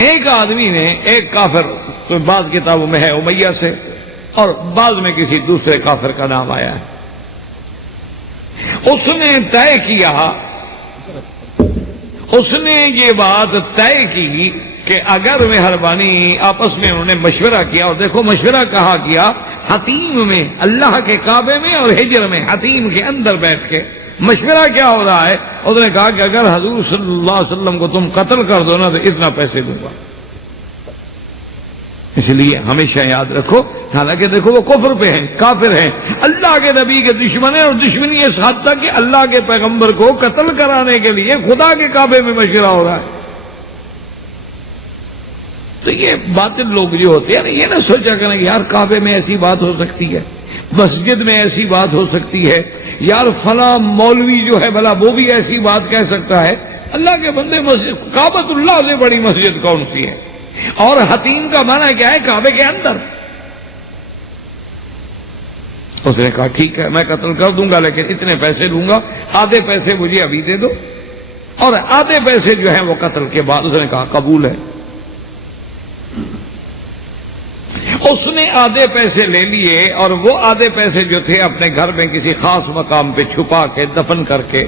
ایک آدمی نے، ایک کافر تو بعض کتابوں میں ہے امیہ سے، اور بعض میں کسی دوسرے کافر کا نام آیا ہے، اس نے طے کیا، اس نے یہ بات طے کی کہ اگر مہربانی، آپس میں انہوں نے مشورہ کیا، اور دیکھو مشورہ کہاں کیا، حتیم میں، اللہ کے کعبے میں اور ہجر میں، حتیم کے اندر بیٹھ کے مشورہ کیا ہو رہا ہے. اس نے کہا کہ اگر حضور صلی اللہ علیہ وسلم کو تم قتل کر دو نا تو اتنا پیسے دوں گا. اس لیے ہمیشہ یاد رکھو، حالانکہ دیکھو وہ کفر پہ ہیں، کافر ہیں، اللہ کے نبی کے دشمن ہیں، اور دشمنی اس حد تک کہ اللہ کے پیغمبر کو قتل کرانے کے لیے خدا کے کعبے میں مشورہ ہو رہا ہے. تو یہ باطل لوگ جو ہوتے ہیں یہ نہ سوچا کریں یار کعبے میں ایسی بات ہو سکتی ہے، مسجد میں ایسی بات ہو سکتی ہے، یار فلاں مولوی جو ہے بھلا وہ بھی ایسی بات کہہ سکتا ہے. اللہ کے بندے، مسجد کعبۃ اللہ سے بڑی مسجد کون سی ہے؟ اور حتیم کا معنی کیا ہے؟ کعبے کے اندر. اس نے کہا ٹھیک ہے میں قتل کر دوں گا، لیکن اتنے پیسے لوں گا، آدھے پیسے مجھے ابھی دے دو اور آدھے پیسے جو ہیں وہ قتل کے بعد. اس نے کہا قبول ہے. اس نے آدھے پیسے لے لیے اور وہ آدھے پیسے جو تھے اپنے گھر میں کسی خاص مقام پہ چھپا کے دفن کر کے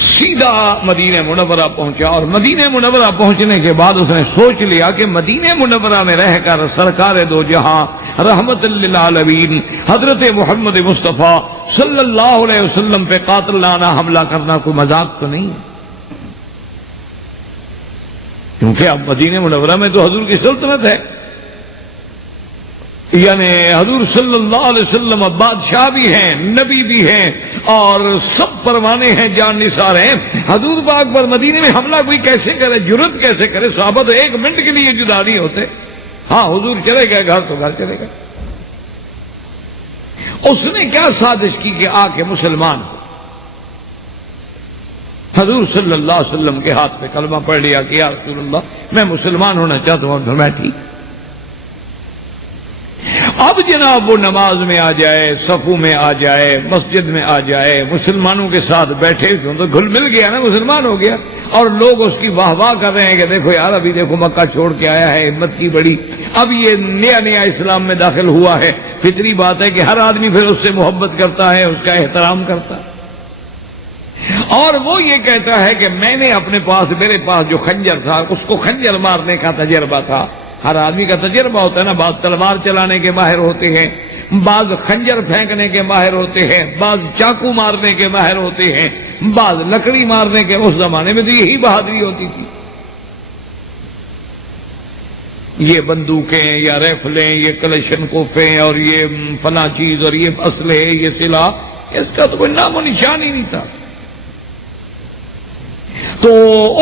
سیدھا مدینہ منورہ پہنچا. اور مدینہ منورہ پہنچنے کے بعد اس نے سوچ لیا کہ مدینہ منورہ میں رہ کر سرکار دو جہاں رحمت للعالمین حضرت محمد مصطفیٰ صلی اللہ علیہ وسلم پہ قاتلانہ حملہ کرنا کوئی مذاق تو نہیں ہے، کیونکہ اب مدینہ منورہ میں تو حضور کی سلطنت ہے، یعنی حضور صلی اللہ علیہ وسلم بادشاہ بھی ہیں، نبی بھی ہیں، اور سب پروانے ہیں، جان نثار ہیں. حضور پاک پر مدینے میں حملہ کوئی کیسے کرے، جرت کیسے کرے؟ صحابہ تو ایک منٹ کے لیے جدا نہیں ہوتے. ہاں حضور چلے گئے گھر تو گھر چلے گئے. اس نے کیا سازش کی کہ آ کے مسلمان حضور صلی اللہ علیہ وسلم کے ہاتھ پہ کلمہ پڑھ لیا کہ یا رسول اللہ میں مسلمان ہونا چاہتا ہوں. اور میں ٹھیک. اب جناب وہ نماز میں آ جائے، صفوں میں آ جائے، مسجد میں آ جائے، مسلمانوں کے ساتھ بیٹھے تو گھل مل گیا نا، مسلمان ہو گیا. اور لوگ اس کی واہ واہ کر رہے ہیں کہ دیکھو یار ابھی دیکھو مکہ چھوڑ کے آیا ہے، ہمت کی بڑی، اب یہ نیا نیا اسلام میں داخل ہوا ہے. فطری بات ہے کہ ہر آدمی پھر اس سے محبت کرتا ہے، اس کا احترام کرتا ہے. اور وہ یہ کہتا ہے کہ میں نے اپنے پاس، میرے پاس جو خنجر تھا اس کو خنجر مارنے کا تجربہ تھا. ہر آدمی کا تجربہ ہوتا ہے نا، بعض تلوار چلانے کے ماہر ہوتے ہیں، بعض خنجر پھینکنے کے ماہر ہوتے ہیں، بعض چاقو مارنے کے ماہر ہوتے ہیں، بعض لکڑی مارنے کے. اس زمانے میں تو یہی بہادری ہوتی تھی. یہ بندوقیں یا ریفلیں، یہ کلشن کوفیں اور یہ فلاں چیز اور یہ اسلحے، یہ سلاح، اس کا تو کوئی نام و نشان ہی نہیں تھا. تو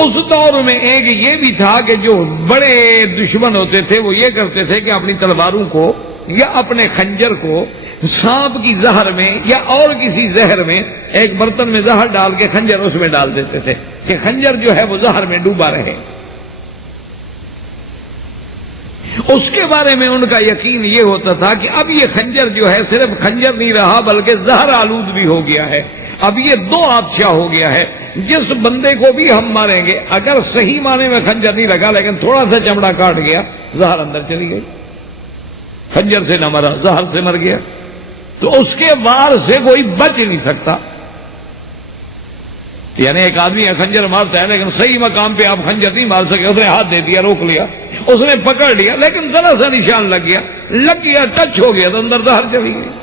اس دور میں ایک یہ بھی تھا کہ جو بڑے دشمن ہوتے تھے وہ یہ کرتے تھے کہ اپنی تلواروں کو یا اپنے خنجر کو سانپ کی زہر میں یا اور کسی زہر میں ایک برتن میں زہر ڈال کے خنجر اس میں ڈال دیتے تھے کہ خنجر جو ہے وہ زہر میں ڈوبا رہے. اس کے بارے میں ان کا یقین یہ ہوتا تھا کہ اب یہ خنجر جو ہے صرف خنجر نہیں رہا بلکہ زہر آلود بھی ہو گیا ہے. اب یہ دو آتشا ہو گیا ہے. جس بندے کو بھی ہم ماریں گے اگر صحیح معنی میں خنجر نہیں لگا لیکن تھوڑا سا چمڑا کاٹ گیا، زہر اندر چلی گئی. خنجر سے نہ مرا، زہر سے مر گیا. تو اس کے وار سے کوئی بچ نہیں سکتا. یعنی ایک آدمی خنجر مارتا ہے لیکن صحیح مقام پہ آپ خنجر نہیں مار سکے. اس نے ہاتھ دے دیا، روک لیا، اس نے پکڑ لیا لیکن ذرا سا نشان لگ گیا، ٹچ ہو گیا تو اندر زہر چلی گئی.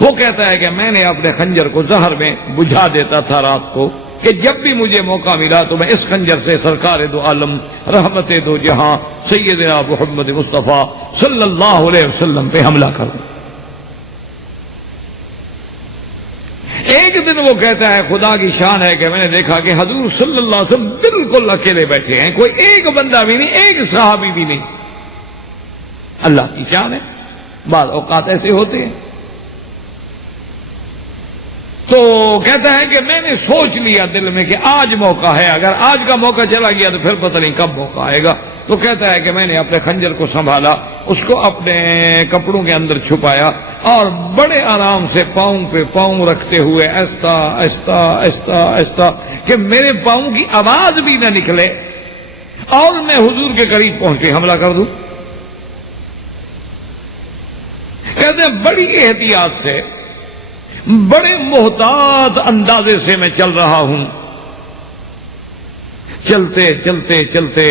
وہ کہتا ہے کہ میں نے اپنے خنجر کو زہر میں بجھا دیتا تھا رات کو کہ جب بھی مجھے موقع ملا تو میں اس خنجر سے سرکار دو عالم رحمت دو جہاں سیدنا محمد مصطفیٰ صلی اللہ علیہ وسلم پہ حملہ کروں. ایک دن وہ کہتا ہے خدا کی شان ہے کہ میں نے دیکھا کہ حضور صلی اللہ علیہ وسلم بالکل اکیلے بیٹھے ہیں، کوئی ایک بندہ بھی نہیں، ایک صحابی بھی نہیں. اللہ کی شان ہے. بعض اوقات ایسے ہوتے ہیں. تو کہتا ہے کہ میں نے سوچ لیا دل میں کہ آج موقع ہے، اگر آج کا موقع چلا گیا تو پھر پتہ نہیں کب موقع آئے گا. تو کہتا ہے کہ میں نے اپنے خنجر کو سنبھالا، اس کو اپنے کپڑوں کے اندر چھپایا اور بڑے آرام سے پاؤں پہ پاؤں رکھتے ہوئے ایسا ایسا ایسا ایسا کہ میرے پاؤں کی آواز بھی نہ نکلے اور میں حضور کے قریب پہنچ کے حملہ کر دوں. کہتے ہیں بڑی احتیاط سے، بڑے محتاط اندازے سے میں چل رہا ہوں. چلتے چلتے چلتے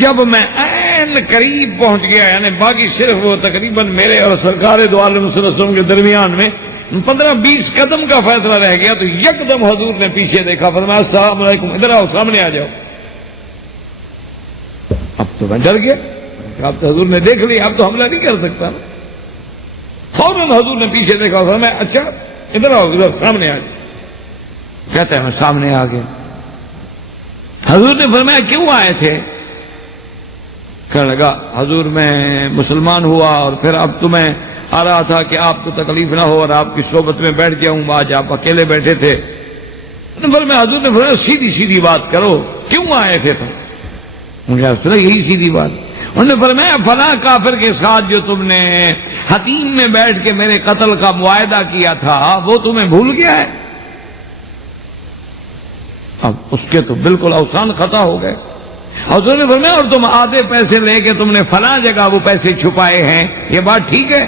جب میں عین قریب پہنچ گیا، یعنی باقی صرف وہ تقریباً میرے اور سرکار دو عالم صلی اللہ علیہ وسلم کے درمیان میں 15-20 قدم کا فیصلہ رہ گیا، تو یکدم حضور نے پیچھے دیکھا، فرمایا السلام علیکم، ادھر آؤ، سامنے آ جاؤ. اب تو میں ڈر گیا، اب تو حضور نے دیکھ لیا، اب تو حملہ نہیں کر سکتا. فوراً حضور نے پیچھے دیکھا، فرمایا اچھا ادھر آؤ، ادھر سامنے آ جاؤ. کہتا ہے میں سامنے آ گیا. حضور نے فرمایا کیوں آئے تھے؟ کہنے لگا حضور میں مسلمان ہوا اور پھر اب تمہیں آ رہا تھا کہ آپ کو تکلیف نہ ہو اور آپ کی صحبت میں بیٹھ جاؤں. آج آپ اکیلے بیٹھے تھے. فرمایا حضور نے فرمایا سیدھی سیدھی بات کرو، کیوں آئے تھے تم؟ مجھے یہی سیدھی بات. انہوں نے فرمایا فلاں کافر کے ساتھ جو تم نے حتیم میں بیٹھ کے میرے قتل کا معاہدہ کیا تھا وہ تمہیں بھول گیا ہے؟ اب اس کے تو بالکل اوسان خطا ہو گئے. حضور نے فرمایا اور تم آدھے پیسے لے کے تم نے فلاں جگہ وہ پیسے چھپائے ہیں، یہ بات ٹھیک ہے؟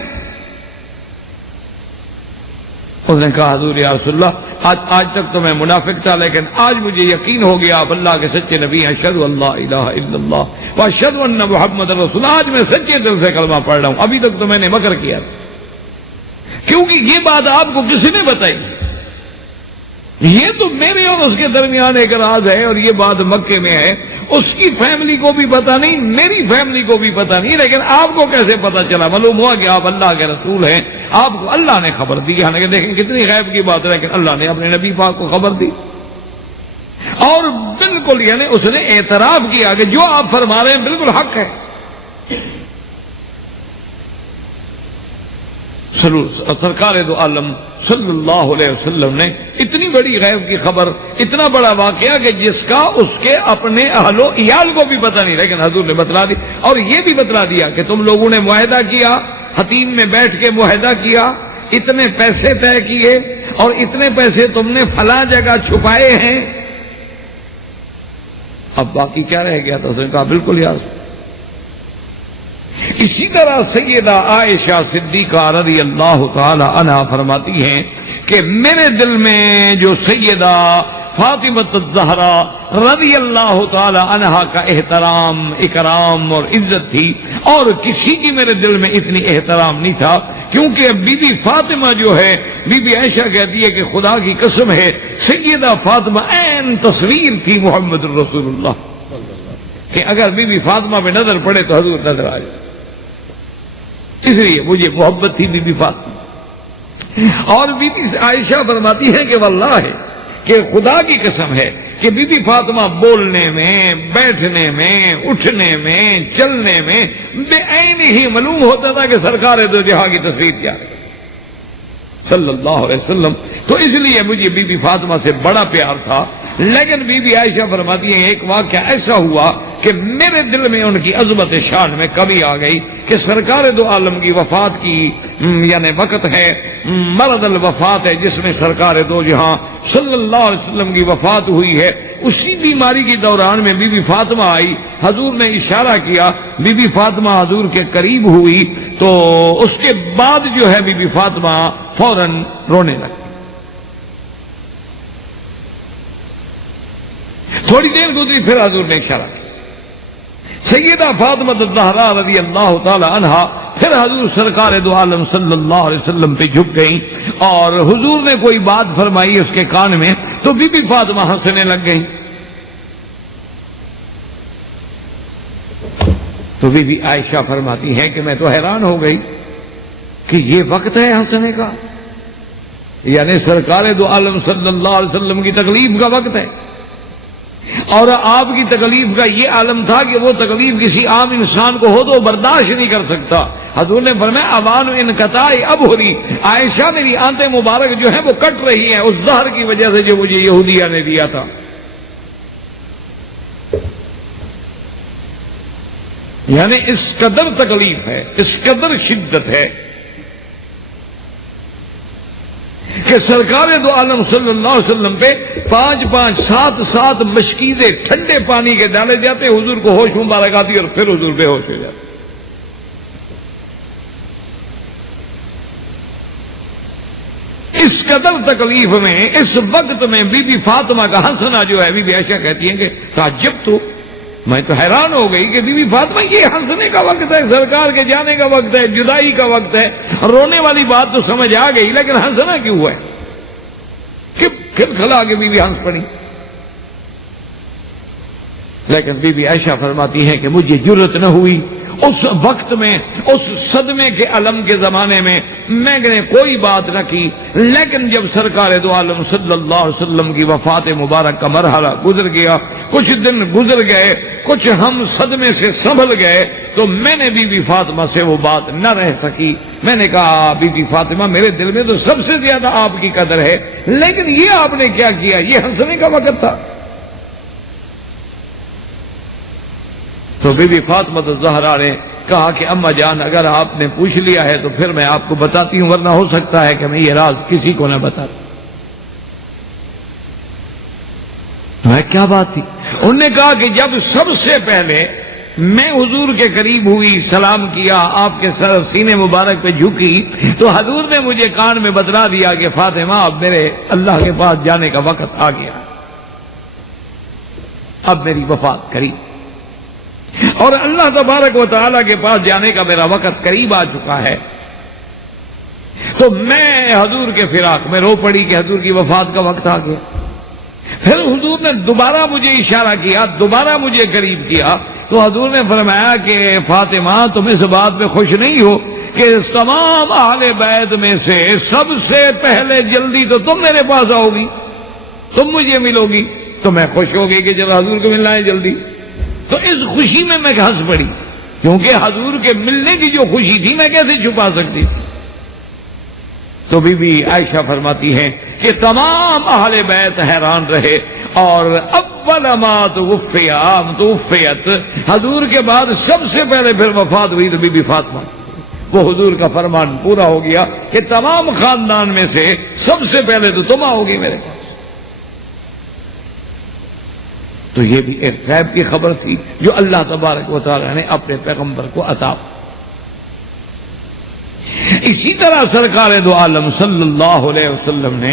اس نے کہا حضور یا رسول اللہ آج تک تو میں منافق تھا، لیکن آج مجھے یقین ہو گیا آپ اللہ کے سچے نبی ہیں، اشہد اللہ الہ الا اللہ واشہد ان محمد رسول اللہ. آج میں سچے دل سے کلمہ پڑھ رہا ہوں. ابھی تک تو میں نے مکر کیا تھا، کیونکہ یہ بات آپ کو کسی نے بتائی. یہ تو میرے اور اس کے درمیان ایک راز ہے، اور یہ بات مکے میں ہے. اس کی فیملی کو بھی پتا نہیں، میری فیملی کو بھی پتا نہیں، لیکن آپ کو کیسے پتا چلا؟ معلوم ہوا کہ آپ اللہ کے رسول ہیں، آپ کو اللہ نے خبر دی. حالانکہ دیکھیں کتنی غیب کی بات ہے، لیکن اللہ نے اپنے نبی پاک کو خبر دی. اور بالکل یعنی اس نے اعتراف کیا کہ جو آپ فرما رہے ہیں بالکل حق ہے. سرکار دو عالم صلی اللہ علیہ وسلم نے اتنی بڑی غیب کی خبر، اتنا بڑا واقعہ کہ جس کا اس کے اپنے اہل و عیال کو بھی پتہ نہیں، لیکن حضور نے بتلا دی. اور یہ بھی بتلا دیا کہ تم لوگوں نے معاہدہ کیا، حتیم میں بیٹھ کے معاہدہ کیا، اتنے پیسے طے کیے اور اتنے پیسے تم نے فلاں جگہ چھپائے ہیں. اب باقی کیا رہ گیا؟ تو اس نے کہا بالکل یار. اسی طرح سیدہ عائشہ صدیقہ رضی اللہ تعالی عنہا فرماتی ہیں کہ میرے دل میں جو سیدہ فاطمہ الزہرا رضی اللہ تعالی عنہا کا احترام، اکرام اور عزت تھی، اور کسی کی میرے دل میں اتنی احترام نہیں تھا. کیونکہ بی بی فاطمہ جو ہے، بی بی عائشہ کہتی ہے کہ خدا کی قسم ہے سیدہ فاطمہ عین تصویر تھی محمد رسول اللہ، کہ اگر بی بی فاطمہ پہ نظر پڑے تو حضور نظر آ جائے. اس لیے مجھے محبت تھی بی بی فاطمہ. اور بی بی عائشہ فرماتی ہے کہ واللہ ہے کہ خدا کی قسم ہے کہ بی بی فاطمہ بولنے میں، بیٹھنے میں، اٹھنے میں، چلنے میں بے عین ہی معلوم ہوتا تھا کہ سرکار دو جہاں کی تصویر کیا ہے صلی اللہ علیہ وسلم. تو اس لیے مجھے بی بی فاطمہ سے بڑا پیار تھا. لیکن بی بی عائشہ فرماتی ہیں ایک واقعہ ایسا ہوا کہ میرے دل میں ان کی عظمت شان میں کمی آ گئی کہ سرکار دو عالم کی وفات کی یعنی وقت ہے، مرض الوفات ہے، جس میں سرکار دو جہاں صلی اللہ علیہ وسلم کی وفات ہوئی ہے. اسی بیماری کے دوران میں بی بی فاطمہ آئی، حضور نے اشارہ کیا، بی بی فاطمہ حضور کے قریب ہوئی، تو اس کے بعد جو ہے بی بی فاطمہ فوراً رونے لگی. تھوڑی دیر گزری پھر حضور نے اشارہ کیا. سیدہ فاطمہ الزہرا رضی اللہ تعالی عنہا پھر حضور سرکار دو عالم صلی اللہ علیہ وسلم پہ جھک گئیں، اور حضور نے کوئی بات فرمائی اس کے کان میں تو بی بی فاطمہ ہنسنے لگ گئی. تو بی بی عائشہ فرماتی ہیں کہ میں تو حیران ہو گئی کہ یہ وقت ہے ہنسنے کا، یعنی سرکار دو عالم صلی اللہ علیہ وسلم کی تکلیف کا وقت ہے. اور آپ کی تکلیف کا یہ عالم تھا کہ وہ تکلیف کسی عام انسان کو ہو تو برداشت نہیں کر سکتا. حضور نے فرمایا اوان انقطاع اب ہو رہی، عائشہ میری آنتیں مبارک جو ہیں وہ کٹ رہی ہیں اس زہر کی وجہ سے جو مجھے یہودیہ نے دیا تھا. یعنی اس قدر تکلیف ہے، اس قدر شدت ہے کہ سرکار دو عالم صلی اللہ علیہ وسلم پہ 5 7 مشکیزیں ٹھنڈے پانی کے ڈالے جاتے، حضور کو ہوش مبارک آتی اور پھر حضور بے ہوش ہو جاتے. اس قدر تکلیف میں اس وقت میں بی بی فاطمہ کا ہنسنا جو ہے، بی بی عائشہ کہتی ہیں کہ تعجب تو میں تو حیران ہو گئی کہ بی بی فاطمہ یہ ہنسنے کا وقت ہے، سرکار کے جانے کا وقت ہے، جدائی کا وقت ہے، رونے والی بات تو سمجھ آ گئی لیکن ہنسنا کیوں ہے؟ پھر کھلا کے بی بی ہنس پڑی. لیکن بی بی عائشہ فرماتی ہیں کہ مجھے جرأت نہ ہوئی اس وقت میں، اس صدمے کے علم کے زمانے میں نے کوئی بات نہ کی. لیکن جب سرکار دو عالم صلی اللہ علیہ وسلم کی وفات مبارک کا مرحلہ گزر گیا، کچھ دن گزر گئے، کچھ ہم صدمے سے سنبھل گئے، تو میں نے بی بی فاطمہ سے وہ بات نہ رہ سکی. میں نے کہا بی بی فاطمہ میرے دل میں تو سب سے زیادہ آپ کی قدر ہے، لیکن یہ آپ نے کیا کیا؟ یہ ہنسنے کا وقت تھا. تو بی بی فاطمہ الزہرا نے کہا کہ اما جان اگر آپ نے پوچھ لیا ہے تو پھر میں آپ کو بتاتی ہوں، ورنہ ہو سکتا ہے کہ میں یہ راز کسی کو نہ بتا دوں. میں کیا بات تھی؟ انہوں نے کہا کہ جب سب سے پہلے میں حضور کے قریب ہوئی، سلام کیا، آپ کے سر سینے مبارک پہ جھکی، تو حضور نے مجھے کان میں بتلا دیا کہ فاطمہ اب میرے اللہ کے پاس جانے کا وقت آ گیا، اب میری وفات قریب، اور اللہ تبارک و تعالیٰ کے پاس جانے کا میرا وقت قریب آ چکا ہے. تو میں حضور کے فراق میں رو پڑی کہ حضور کی وفات کا وقت آ گیا. پھر حضور نے دوبارہ مجھے اشارہ کیا، دوبارہ مجھے قریب کیا، تو حضور نے فرمایا کہ فاطمہ تم اس بات پہ خوش نہیں ہو کہ تمام اہل بیت میں سے سب سے پہلے جلدی تو تم میرے پاس آؤ گی، تم مجھے ملو گی. تو میں خوش ہو گئی کہ جب حضور کو ملنا ہے جلدی. تو اس خوشی میں ہنس پڑی، کیونکہ حضور کے ملنے کی جو خوشی تھی میں کیسے چھپا سکتی تھی. تو بی بی عائشہ فرماتی ہیں کہ تمام اہل بیت حیران رہے، اور اول ما توفیت، حضور کے بعد سب سے پہلے پھر وفات ہوئی تو بی بی فاطمہ. وہ حضور کا فرمان پورا ہو گیا کہ تمام خاندان میں سے سب سے پہلے تو تم آؤ گی میرے پاس. تو یہ بھی ایک غیب کی خبر تھی جو اللہ تبارک و تعالی نے اپنے پیغمبر کو عطا. اسی طرح سرکار دو عالم صلی اللہ علیہ وسلم نے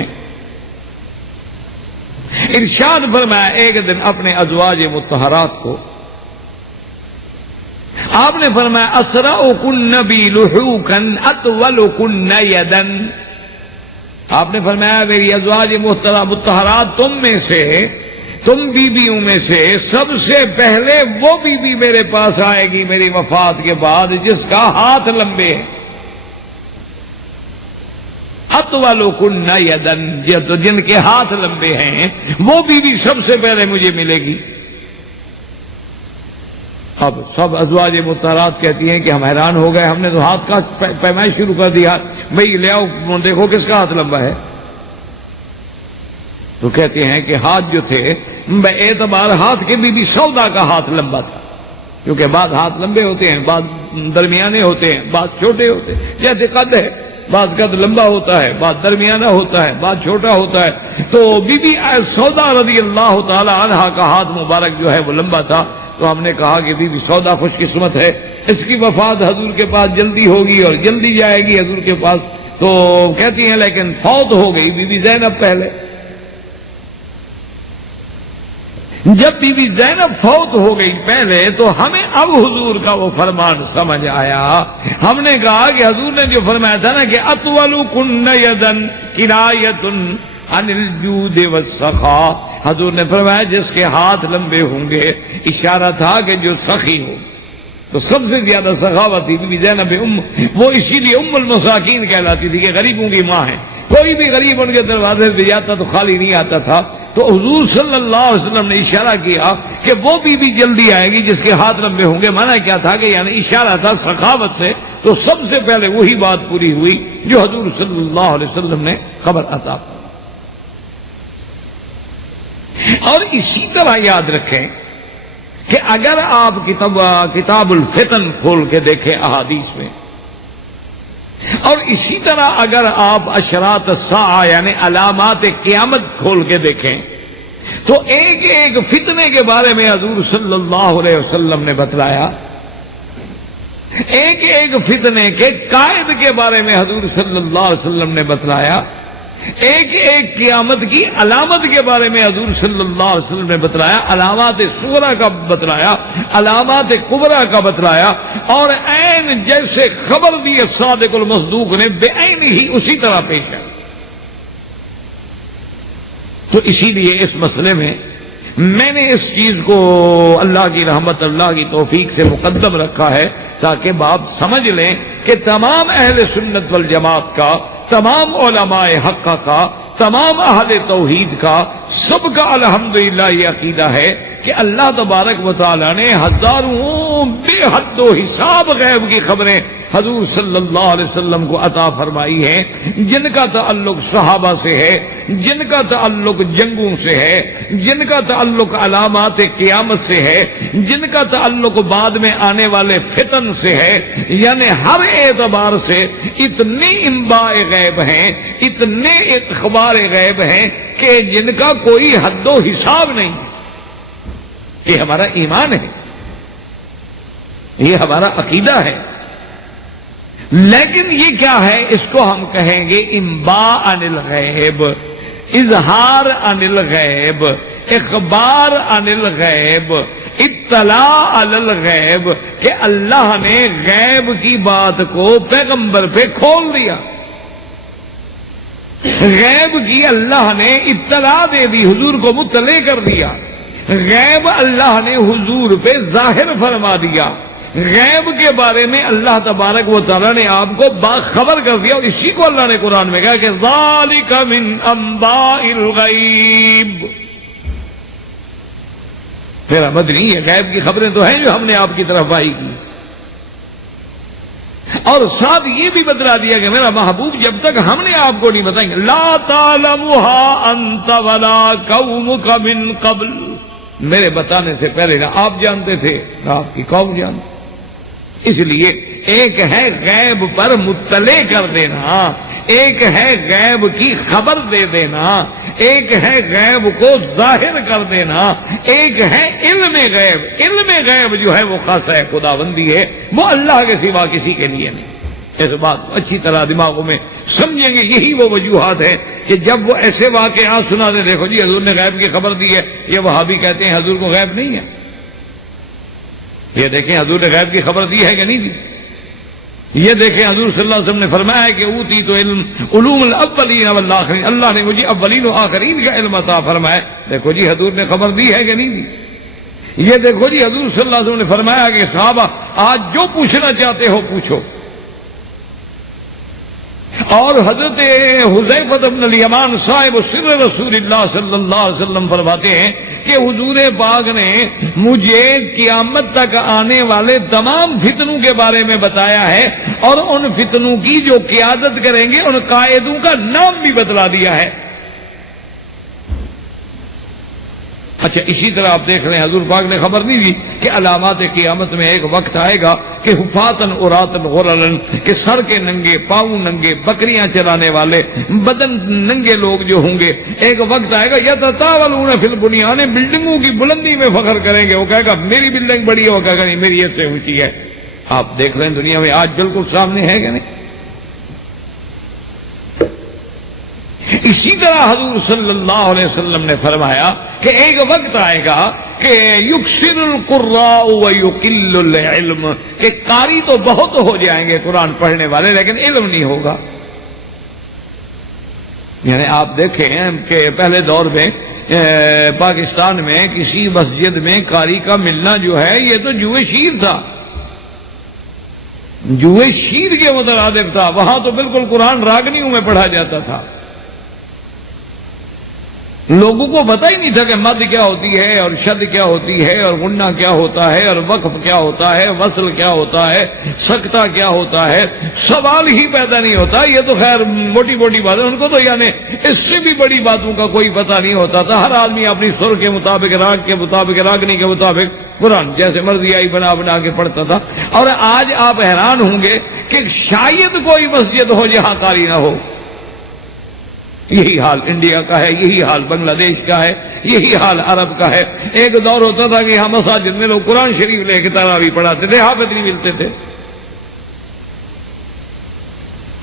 ارشاد فرمایا ایک دن اپنے ازواج مطہرات کو، آپ نے فرمایا اسرعکن بی لحوکن اطولکن یدن. آپ نے فرمایا میری ازواج مطہرات تم میں سے، تم بیویوں میں سے سب سے پہلے وہ بیوی میرے پاس آئے گی میری وفات کے بعد جس کا ہاتھ لمبے ہے. اطولکن یدن، جن کے ہاتھ لمبے ہیں وہ بیوی سب سے پہلے مجھے ملے گی. اب سب ازواج مطہرات کہتی ہیں کہ ہم حیران ہو گئے، ہم نے تو ہاتھ کا پیمائش شروع کر دیا، بھئی لے آؤ دیکھو کس کا ہاتھ لمبا ہے. تو کہتے ہیں کہ ہاتھ جو تھے بے اعتبار ہاتھ کے بھی سودا کا ہاتھ لمبا تھا، کیونکہ بعض ہاتھ لمبے ہوتے ہیں، بعض درمیانے ہوتے ہیں، بعض چھوٹے ہوتے ہیں. جیسے قد ہے، بعض قد لمبا ہوتا ہے، بعض درمیانہ ہوتا ہے، بعض چھوٹا ہوتا ہے. تو بی بی سودا رضی اللہ تعالی عنہا کا ہاتھ مبارک جو ہے وہ لمبا تھا. تو ہم نے کہا کہ بی بی سودا خوش قسمت ہے، اس کی وفات حضور کے پاس جلدی ہوگی اور جلدی جائے گی حضور کے پاس. تو کہتی ہیں لیکن فوت ہو گئی بی بی زینب پہلے. جب بی بی زینب فوت ہو گئی پہلے تو ہمیں اب حضور کا وہ فرمان سمجھ آیا. ہم نے کہا کہ حضور نے جو فرمایا تھا نا کہ اطولکن یدن کنایۃ عن الجود والسخاء، حضور نے فرمایا جس کے ہاتھ لمبے ہوں گے اشارہ تھا کہ جو سخی ہو. تو سب سے زیادہ سخاوت تھی بی بی زینب وہ اسی لیے ام المساکین کہلاتی تھی کہ غریبوں کی ماں ہے. کوئی بھی غریب ان کے دروازے پہ جاتا تو خالی نہیں آتا تھا. تو حضور صلی اللہ علیہ وسلم نے اشارہ کیا کہ وہ بی جلدی آئے گی جس کے ہاتھ لمبے ہوں گے. مانا کیا تھا کہ یعنی اشارہ تھا سخاوت سے. تو سب سے پہلے وہی بات پوری ہوئی جو حضور صلی اللہ علیہ وسلم نے خبر عطا کی. اور اسی طرح یاد رکھیں کہ اگر آپ کتاب الفتن کھول کے دیکھیں احادیث میں، اور اسی طرح اگر آپ اشراط الساعہ یعنی علامات قیامت کھول کے دیکھیں تو ایک ایک فتنے کے بارے میں حضور صلی اللہ علیہ وسلم نے بتلایا. ایک ایک فتنے کے قائد کے بارے میں حضور صلی اللہ علیہ وسلم نے بتلایا. ایک ایک قیامت کی علامت کے بارے میں حضور صلی اللہ علیہ وسلم نے بتلایا. علامات صغریٰ کا بتلایا، علامات کبریٰ کا بتلایا، اور عین جیسے خبر دی صادق المصدوق نے بے عین ہی اسی طرح پیش ہے. تو اسی لیے اس مسئلے میں میں نے اس چیز کو اللہ کی رحمت اللہ کی توفیق سے مقدم رکھا ہے تاکہ آپ سمجھ لیں کہ تمام اہل سنت والجماعت کا، تمام علماء حق کا، تمام اہل توحید کا، سب کا الحمدللہ یہ عقیدہ ہے کہ اللہ تبارک و تعالیٰ نے ہزاروں بے حد و حساب غیب کی خبریں حضور صلی اللہ علیہ وسلم کو عطا فرمائی ہیں، جن کا تعلق صحابہ سے ہے، جن کا تعلق جنگوں سے ہے، جن کا تعلق علامات قیامت سے ہے، جن کا تعلق بعد میں آنے والے فتن سے ہے. یعنی ہر اعتبار سے اتنی انباء غیب ہیں، اتنے اخبار غیب ہیں کہ جن کا کوئی حد و حساب نہیں. یہ ہمارا ایمان ہے، یہ ہمارا عقیدہ ہے. لیکن یہ کیا ہے؟ اس کو ہم کہیں گے انباء عن الغیب، اظہار عن الغیب، اخبار عن الغیب، اطلاع علی الغیب، کہ اللہ نے غیب کی بات کو پیغمبر پہ کھول دیا. غیب کی اللہ نے اطلاع دے دی، حضور کو مطلع کر دیا. غیب اللہ نے حضور پہ ظاہر فرما دیا. غیب کے بارے میں اللہ تبارک و تعالیٰ نے آپ کو باخبر کر دیا. اور اسی کو اللہ نے قرآن میں کہا کہ ذالک من انباء الغیب. میرا مدنی ہے، غیب کی خبریں تو ہیں جو ہم نے آپ کی طرف واہی کی. اور ساتھ یہ بھی بتلا دیا کہ میرا محبوب جب تک ہم نے آپ کو نہیں بتائیں گے لا تعلمها انت ولا قومك من قبل، میرے بتانے سے پہلے نہ آپ جانتے تھے نہ آپ کی قوم جانتی. اس لیے ایک ہے غیب پر مطلع کر دینا، ایک ہے غیب کی خبر دے دینا، ایک ہے غیب کو ظاہر کر دینا، ایک ہے علم غیب. علم غیب جو ہے وہ خاصہ خداوندی ہے، وہ اللہ کے سوا کسی کے لیے نہیں. اس بات کو اچھی طرح دماغوں میں سمجھیں گے. یہی وہ وجوہات ہیں کہ جب وہ ایسے واقعات سنا دے، دیکھو جی حضور نے غیب کی خبر دی ہے، یہ وہابی کہتے ہیں حضور کو غیب نہیں ہے. یہ دیکھیں حضور نے غیب کی خبر دی ہے کہ نہیں دی. یہ دیکھیں حضور صلی اللہ علیہ وسلم نے فرمایا کہ اوتی تو علم علوم الاولین والآخرین، اللہ نے مجھے اولین و آخرین کا علم عطا فرمایا. دیکھو جی حضور نے خبر دی ہے کہ نہیں دی. یہ دیکھو جی حضور صلی اللہ علیہ وسلم نے فرمایا کہ صحابہ آج جو پوچھنا چاہتے ہو پوچھو. اور حضرت حذیفہ بن الیمان صاحب سر رسول اللہ صلی اللہ علیہ وسلم فرماتے ہیں کہ حضور پاک نے مجھے قیامت تک آنے والے تمام فتنوں کے بارے میں بتایا ہے، اور ان فتنوں کی جو قیادت کریں گے ان قائدوں کا نام بھی بتلا دیا ہے. اچھا اسی طرح آپ دیکھ رہے ہیں حضور پاک نے خبر نہیں دی کہ علامات قیامت میں ایک وقت آئے گا کہ حفاتن عراتن غرلن، کہ سر کے ننگے پاؤں ننگے بکریاں چرانے والے بدن ننگے لوگ جو ہوں گے. ایک وقت آئے گا یتطاولون فی البنیان، بلڈنگوں کی بلندی میں فخر کریں گے. وہ کہے گا میری بلڈنگ بڑی ہے، وہ کہے گا نہیں میری اس سے اونچی ہے. آپ دیکھ رہے ہیں دنیا میں آج بالکل سامنے ہے کہ نہیں. اسی طرح حضور صلی اللہ علیہ وسلم نے فرمایا کہ ایک وقت آئے گا کہ یکثر القراء ویقل العلم، کہ قاری تو بہت ہو جائیں گے قرآن پڑھنے والے لیکن علم نہیں ہوگا. یعنی آپ دیکھیں کہ پہلے دور میں پاکستان میں کسی مسجد میں قاری کا ملنا جو ہے یہ تو جوئے شیر تھا. جوئے شیر کے مترادف تھا، وہاں تو بالکل قرآن راگنیوں میں پڑھا جاتا تھا. لوگوں کو پتہ ہی نہیں تھا کہ مد کیا ہوتی ہے اور شد کیا ہوتی ہے اور غنہ کیا ہوتا ہے اور وقف کیا ہوتا ہے، وصل کیا ہوتا ہے، سکتہ کیا ہوتا ہے. سوال ہی پیدا نہیں ہوتا. یہ تو خیر موٹی موٹی بات ہے، ان کو تو یعنی اس سے بھی بڑی باتوں کا کوئی پتہ نہیں ہوتا تھا. ہر آدمی اپنی سر کے مطابق، راگ کے مطابق، راگنی کے مطابق قرآن جیسے مرضی آئی بنا بنا کے پڑھتا تھا. اور آج آپ حیران ہوں گے کہ شاید کوئی مسجد ہو جہاں قاری نہ ہو. یہی حال انڈیا کا ہے، یہی حال بنگلہ دیش کا ہے، یہی حال عرب کا ہے. ایک دور ہوتا تھا کہ یہاں مساجد میں لوگ قرآن شریف لے کے تراویح پڑھاتے تھے، حافظ نہیں ملتے تھے،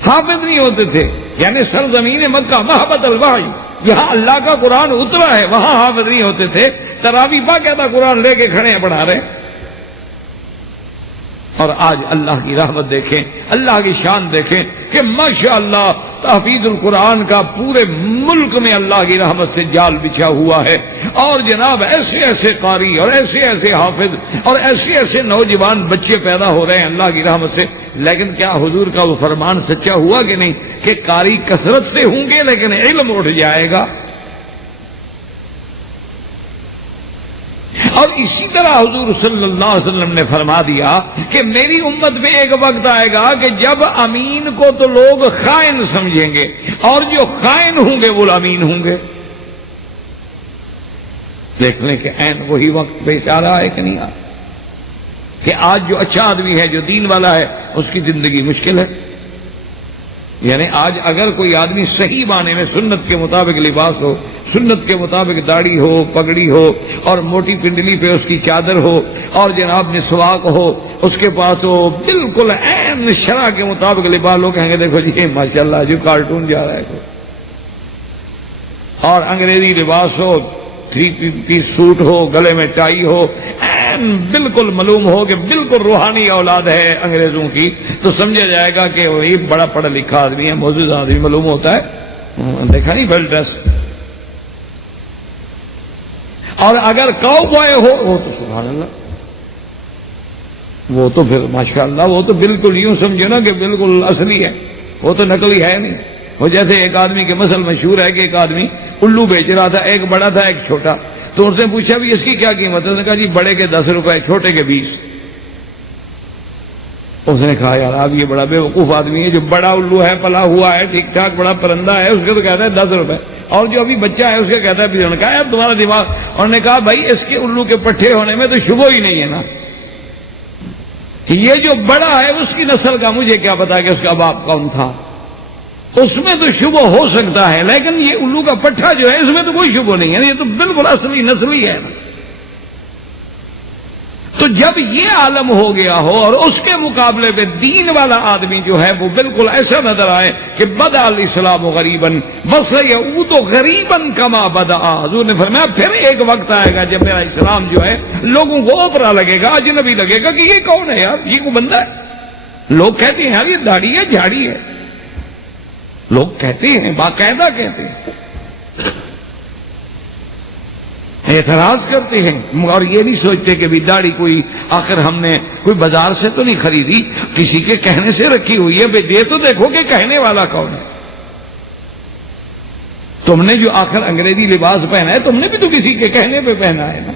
حافظ نہیں ہوتے تھے. یعنی سرزمین مکہ محبت الوحی، یہاں اللہ کا قرآن اترا ہے، وہاں حافظ نہیں ہوتے تھے. تراویح باقاعدہ قرآن لے کے کھڑے ہیں پڑھا رہے. اور آج اللہ کی رحمت دیکھیں، اللہ کی شان دیکھیں کہ ماشاءاللہ تحفیظ القرآن کا پورے ملک میں اللہ کی رحمت سے جال بچھا ہوا ہے. اور جناب ایسے ایسے قاری اور ایسے ایسے حافظ اور ایسے ایسے نوجوان بچے پیدا ہو رہے ہیں اللہ کی رحمت سے. لیکن کیا حضور کا وہ فرمان سچا ہوا کہ نہیں کہ قاری کثرت سے ہوں گے لیکن علم اٹھ جائے گا؟ اور اسی طرح حضور صلی اللہ علیہ وسلم نے فرما دیا کہ میری امت میں ایک وقت آئے گا کہ جب امین کو تو لوگ خائن سمجھیں گے اور جو خائن ہوں گے وہ امین ہوں گے. دیکھ لیں کہ عین وہی وقت پیش آ رہا ہے کہ نہیں آ رہا کہ آج جو اچھا آدمی ہے، جو دین والا ہے، اس کی زندگی مشکل ہے. یعنی آج اگر کوئی آدمی صحیح معنی میں سنت کے مطابق لباس ہو، سنت کے مطابق داڑھی ہو، پگڑی ہو اور موٹی پنڈلی پہ اس کی چادر ہو اور جناب مسواک ہو، اس کے پاس ہو بالکل عین شرع کے مطابق لباس، لوگ کہیں گے دیکھو جی ماشاءاللہ جو کارٹون جا رہا ہے. اور انگریزی لباس ہو، 3 پیس سوٹ ہو، گلے میں ٹائی ہو، بالکل معلوم ہو کہ بالکل روحانی اولاد ہے انگریزوں کی، تو سمجھا جائے گا کہ وہی بڑا پڑھا لکھا آدمی ہے، موجود آدمی معلوم ہوتا ہے. دیکھا نہیں ویل ڈریس. اور اگر کاؤ بوائے ہو وہ تو سبحان اللہ، وہ تو پھر ماشاءاللہ وہ تو بالکل یوں سمجھو نا کہ بالکل اصلی ہے، وہ تو نقلی ہے نہیں. وہ جیسے ایک آدمی کے مثل مشہور ہے کہ ایک آدمی الو بیچ رہا تھا، ایک بڑا تھا ایک چھوٹا. تو اس نے پوچھا بھی اس کی کیا قیمت ہے؟ اس نے کہا جی بڑے کے 10 روپے، چھوٹے کے 20. اس نے کہا یار آپ یہ بڑا بے وقوف آدمی ہے، جو بڑا الو ہے، پلا ہوا ہے، ٹھیک ٹھاک بڑا پرندہ ہے، اس کے تو کہتا ہے 10 روپے، اور جو ابھی بچہ ہے اس کے کہتا ہے 20. نے کہا یار تمہارا دماغ. اور نے کہا بھائی اس کے الو کے پٹھے ہونے میں تو شبہ ہی نہیں ہے نا، یہ جو بڑا ہے اس کی نسل کا مجھے کیا پتا کہ اس کا باپ کون تھا. اس میں تو شبہ ہو سکتا ہے، لیکن یہ الو کا پٹھا جو ہے اس میں تو کوئی شبہ نہیں ہے، یہ تو بالکل اصلی نسلی ہے. تو جب یہ عالم ہو گیا ہو اور اس کے مقابلے پہ دین والا آدمی جو ہے وہ بالکل ایسا نظر آئے کہ بدأ الاسلام غریباً وسیعود غریباً کما بدأ. حضور نے فرمایا پھر ایک وقت آئے گا جب میرا اسلام جو ہے لوگوں کو اوپرا لگے گا، اجنبی لگے گا کہ یہ کون ہے یار، یہ کو بندہ ہے. لوگ کہتے ہیں یار یہ داڑھی ہے، جھاڑی ہے، لوگ کہتے ہیں، باقاعدہ کہتے ہیں، اعتراض کرتے ہیں. اور یہ نہیں سوچتے کہ بھی داڑھی کوئی آخر ہم نے کوئی بازار سے تو نہیں خریدی، کسی کے کہنے سے رکھی ہوئی ہے. یہ تو دیکھو کہ کہنے والا کون ہے. تم نے جو آخر انگریزی لباس پہنا ہے تم نے بھی تو کسی کے کہنے پہ پہنا ہے نا.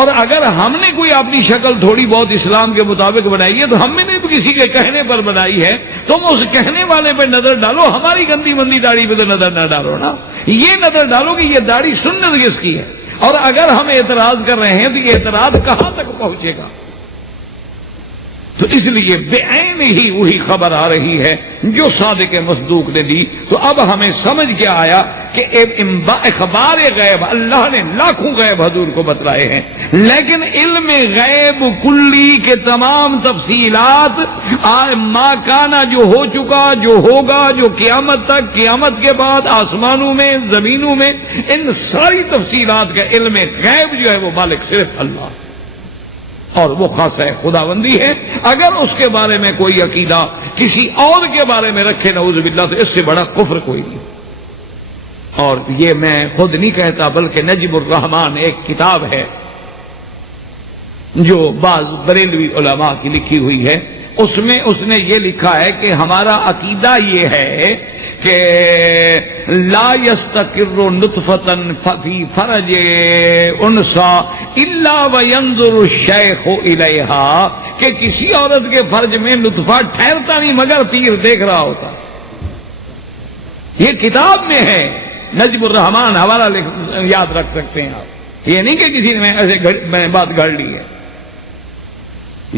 اور اگر ہم نے کوئی اپنی شکل تھوڑی بہت اسلام کے مطابق بنائی ہے تو ہم نے بھی کسی کے کہنے پر بنائی ہے. تم اس کہنے والے پہ نظر ڈالو، ہماری گندی مندی داڑھی پہ تو نظر نہ ڈالو نا. یہ نظر ڈالو کہ یہ داڑھی سنت کس کی ہے. اور اگر ہم اعتراض کر رہے ہیں تو یہ اعتراض کہاں تک پہنچے گا؟ تو اس لیے بے عین ہی وہی خبر آ رہی ہے جو صادق مصدوق نے دی. تو اب ہمیں سمجھ کے آیا کہ اخبار غیب اللہ نے لاکھوں غیب حضور کو بتلائے ہیں، لیکن علم غیب کلی کے تمام تفصیلات ما کانا جو ہو چکا، جو ہوگا، جو قیامت تک، قیامت کے بعد آسمانوں میں، زمینوں میں، ان ساری تفصیلات کا علم غیب جو ہے وہ مالک صرف اللہ، اور وہ خاص ہے خداوندی ہے. اگر اس کے بارے میں کوئی عقیدہ کسی اور کے بارے میں رکھے نعوذ باللہ تو اس سے بڑا کفر کوئی نہیں. اور یہ میں خود نہیں کہتا بلکہ نجم الرحمان ایک کتاب ہے جو بعض بریلوی علماء کی لکھی ہوئی ہے، اس میں اس نے یہ لکھا ہے کہ ہمارا عقیدہ یہ ہے کہ لا یستقر نطفۃ فی فرج انثی الا وینظر الشیخ الیہا، کہ کسی عورت کے فرج میں نطفہ ٹھہرتا نہیں مگر پیر دیکھ رہا ہوتا. یہ کتاب میں ہے، نجم الرحمان حوالہ یاد رکھ سکتے ہیں آپ، یہ نہیں کہ کسی نے ایسے بات گھڑ لی ہے.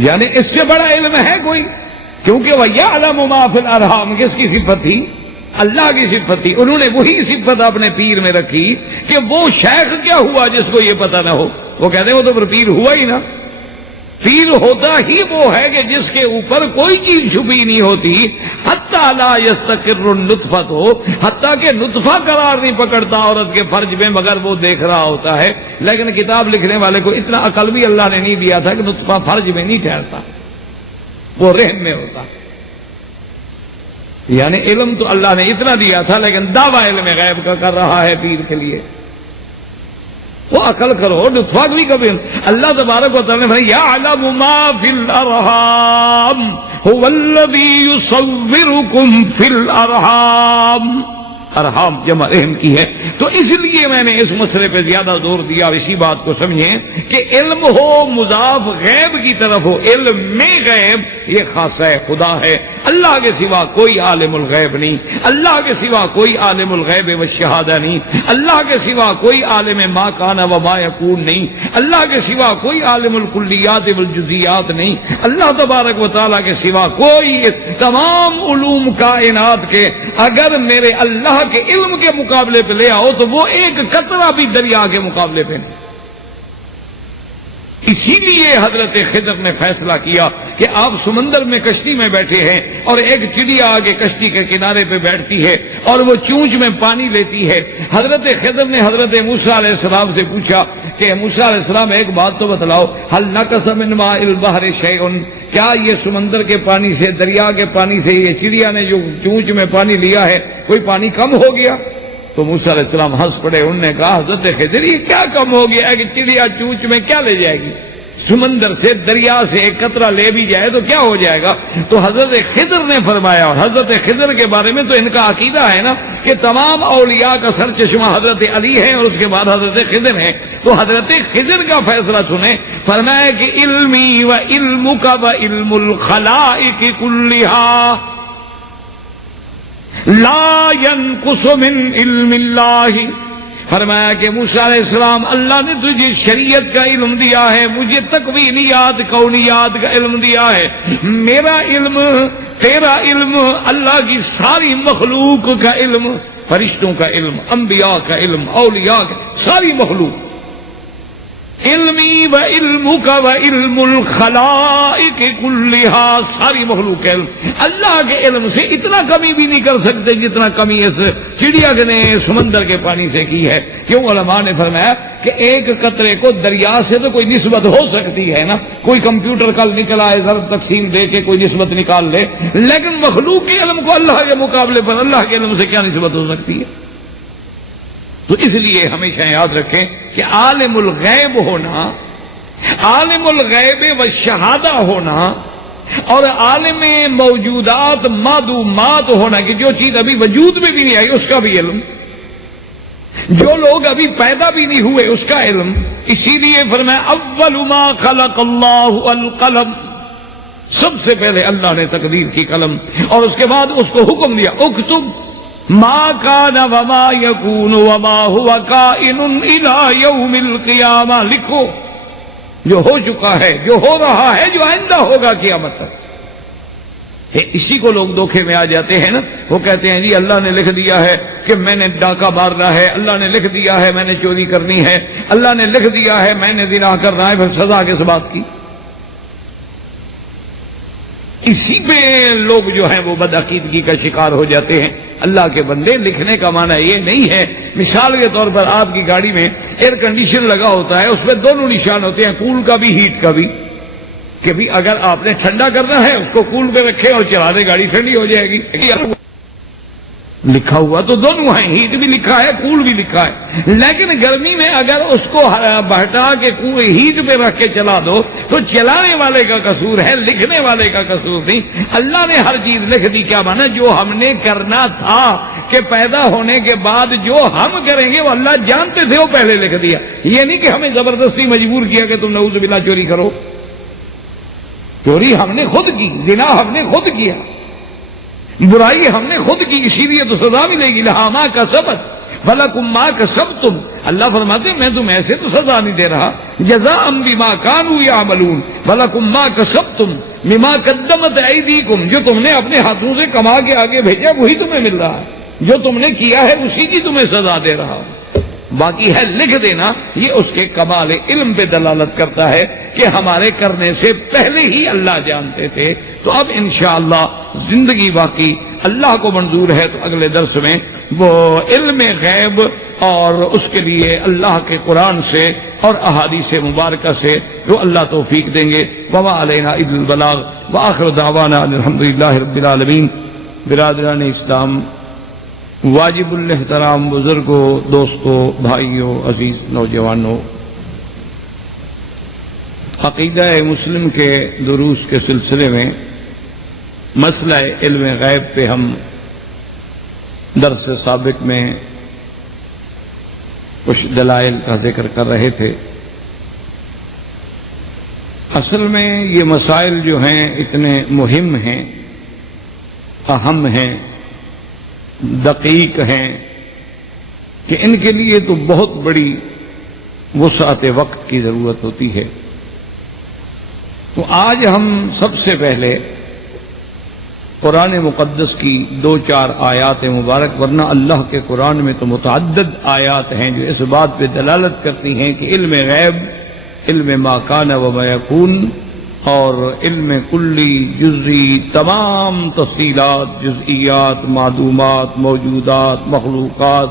یعنی اس سے بڑا علم ہے کوئی؟ کیونکہ وَيَعْلَمُ مَا فِي الْأَرْحَامِ کس کی صفت تھی؟ اللہ کی صفت تھی. انہوں نے وہی صفت اپنے پیر میں رکھی کہ وہ شیخ کیا ہوا جس کو یہ پتہ نہ ہو. وہ کہتے ہیں وہ تو پھر پیر ہوا ہی نا. پیر ہوتا ہی وہ ہے کہ جس کے اوپر کوئی چیز چھپی نہیں ہوتی، حتیٰ لا یستقر النطفۃ، حتیٰ کہ نطفہ قرار نہیں پکڑتا عورت کے فرج میں مگر وہ دیکھ رہا ہوتا ہے. لیکن کتاب لکھنے والے کو اتنا عقل بھی اللہ نے نہیں دیا تھا کہ نطفہ فرج میں نہیں ٹھہرتا، وہ رحم میں ہوتا. یعنی علم تو اللہ نے اتنا دیا تھا، لیکن دعویٰ علم غیب کا کر رہا ہے پیر کے لیے. وہ عقل کرو، نطفہ بھی کبھی اللہ تبارک و تعالی نے یعلم ما فی الارحام هو الذی یصورکم فی الارحام. ارحام جمع رحم کی ہے. تو اس لیے میں نے اس مسئلے پہ زیادہ زور دیا، اور اسی بات کو سمجھیں کہ علم ہو مضاف غیب کی طرف ہو. علم میں غیب یہ خاصہ خدا ہے، اللہ کے سوا کوئی عالم الغیب نہیں، اللہ کے سوا کوئی عالم الغیب والشہادہ نہیں، اللہ کے سوا کوئی عالم ما کان و ما یکون نہیں، اللہ کے سوا کوئی عالم الکلیات والجزیات نہیں، اللہ تبارک و تعالیٰ کے سوا کوئی تمام علوم کائنات کے اگر میرے اللہ کے علم کے مقابلے پہ لے آؤ تو وہ ایک قطرہ بھی دریا کے مقابلے پہ نہیں. اسی لیے حضرت خضر نے فیصلہ کیا کہ آپ سمندر میں کشتی میں بیٹھے ہیں اور ایک چڑیا آگے کشتی کے کنارے پہ بیٹھتی ہے اور وہ چونچ میں پانی لیتی ہے. حضرت خضر نے حضرت موسیٰ علیہ السلام سے پوچھا کہ موسیٰ علیہ السلام ایک بات تو بتلاؤ، هل نقص من ماء البحر شیء، کیا یہ سمندر کے پانی سے، دریا کے پانی سے یہ چڑیا نے جو چونچ میں پانی لیا ہے کوئی پانی کم ہو گیا؟ تو موسیٰ علیہ السلام ہنس پڑے. انہوں نے کہا حضرت خضر یہ کیا کم ہو گیا ہے کہ چڑیا چونچ میں کیا لے جائے گی؟ سمندر سے، دریا سے ایک قطرہ لے بھی جائے تو کیا ہو جائے گا؟ تو حضرت خضر نے فرمایا، اور حضرت خضر کے بارے میں تو ان کا عقیدہ ہے نا کہ تمام اولیاء کا سر چشمہ حضرت علی ہے اور اس کے بعد حضرت خضر ہے. تو حضرت خضر کا فیصلہ سنیں. فرمایا کہ علمی و علمک و علم الخلائق کلھا لا ينقص من علم اللہ. فرمایا کہ موسیٰ علیہ السلام اللہ نے تجھے شریعت کا علم دیا ہے، مجھے تکوینیات کونیات کا علم دیا ہے. میرا علم، تیرا علم، اللہ کی ساری مخلوق کا علم، فرشتوں کا علم، انبیاء کا علم، اولیاء کا، ساری مخلوق. علمی و علمک و علم الخلائق کلھا، ساری مخلوق کا علم. اللہ کے علم سے اتنا کمی بھی نہیں کر سکتے جتنا کمی اس چڑیا نے سمندر کے پانی سے کی ہے. کیوں؟ علماء نے فرمایا کہ ایک قطرے کو دریا سے تو کوئی نسبت ہو سکتی ہے نا، کوئی کمپیوٹر کل نکلا ہے ضرب تقسیم دے کے کوئی نسبت نکال لے، لیکن مخلوق کے علم کو اللہ کے مقابلے پر اللہ کے علم سے کیا نسبت ہو سکتی ہے؟ تو اس لیے ہمیشہ یاد رکھیں کہ عالم الغیب ہونا، عالم الغیب و شہادہ ہونا، اور عالم موجودات معدومات ہونا کہ جو چیز ابھی وجود میں بھی نہیں آئی اس کا بھی علم، جو لوگ ابھی پیدا بھی نہیں ہوئے اس کا علم. اسی لیے فرمایا اول ما خلق اللہ القلم، سب سے پہلے اللہ نے تقدیر کی قلم، اور اس کے بعد اس کو حکم دیا اکتب ما کان وما یکون وما هو کائن الی یوم القیامہ، لکھو جو ہو چکا ہے، جو ہو رہا ہے، جو آئندہ ہوگا قیامت تک. اسی کو لوگ دھوکے میں آ جاتے ہیں نا. وہ کہتے ہیں جی اللہ نے لکھ دیا ہے کہ میں نے ڈاکہ مارنا ہے، اللہ نے لکھ دیا ہے میں نے چوری کرنی ہے، اللہ نے لکھ دیا ہے میں نے زنا کرنا ہے، پھر سزا کس بات کی؟ اسی پہ لوگ جو ہیں وہ بدعقیدگی کا شکار ہو جاتے ہیں. اللہ کے بندے، لکھنے کا معنی یہ نہیں ہے. مثال کے طور پر آپ کی گاڑی میں ایئر کنڈیشن لگا ہوتا ہے، اس پہ دونوں نشان ہوتے ہیں، کول کا بھی ہیٹ کا بھی، کہ بھی اگر آپ نے ٹھنڈا کرنا ہے اس کو کول پہ رکھے اور چلا دے، گاڑی ٹھنڈی ہو جائے گی. لکھا ہوا تو دونوں ہے، ہیٹ بھی لکھا ہے، کول بھی لکھا ہے، لیکن گرمی میں اگر اس کو بہٹا کے ہیٹ پہ رکھ کے چلا دو تو چلانے والے کا قصور ہے، لکھنے والے کا قصور نہیں۔ اللہ نے ہر چیز لکھ دی، کیا مانا جو ہم نے کرنا تھا کہ پیدا ہونے کے بعد جو ہم کریں گے وہ اللہ جانتے تھے، وہ پہلے لکھ دیا۔ یہ نہیں کہ ہمیں زبردستی مجبور کیا کہ تم نعوذ باللہ چوری کرو، چوری ہم نے خود کی، زنا ہم نے خود کیا، برائی ہم نے خود کی، اسی لیے تو سزا ملے گی۔ لہا ما کسبت ولکم ما کسبتم، اللہ فرماتے ہیں میں تمہیں ایسے تو سزا نہیں دے رہا، جزاء بما کانوا یعملون ولکم ما کسبتم بما قدمت ایدیکم، جو تم نے اپنے ہاتھوں سے کما کے آگے بھیجا وہی تمہیں مل رہا ہے، جو تم نے کیا ہے اسی کی تمہیں سزا دے رہا ہوں۔ باقی ہے لکھ دینا، یہ اس کے کمال علم پہ دلالت کرتا ہے کہ ہمارے کرنے سے پہلے ہی اللہ جانتے تھے۔ تو اب انشاءاللہ زندگی باقی اللہ کو منظور ہے تو اگلے درس میں وہ علم غیب اور اس کے لیے اللہ کے قرآن سے اور احادیث مبارکہ سے جو اللہ توفیق دیں گے۔ وما علینا الا البلاغ وآخر دعوانا الحمدللہ رب العالمین۔ برادران اسلام، واجب الاحترام بزرگوں، دوستوں، بھائیوں، عزیز نوجوانوں، عقیدہ مسلم کے دروس کے سلسلے میں مسئلہ علم غیب پہ ہم درس سابق میں کچھ دلائل کا ذکر کر رہے تھے۔ اصل میں یہ مسائل جو ہیں اتنے مہم ہیں، اہم ہیں، دقیق ہیں کہ ان کے لیے تو بہت بڑی وسعت وقت کی ضرورت ہوتی ہے۔ تو آج ہم سب سے پہلے قرآن مقدس کی 2-4 آیات مبارک، ورنہ اللہ کے قرآن میں تو متعدد آیات ہیں جو اس بات پہ دلالت کرتی ہیں کہ علم غیب، علم ما کان و ما یکون اور علم کلی جزئی، تمام تفصیلات، جزئیات، معدومات، موجودات، مخلوقات،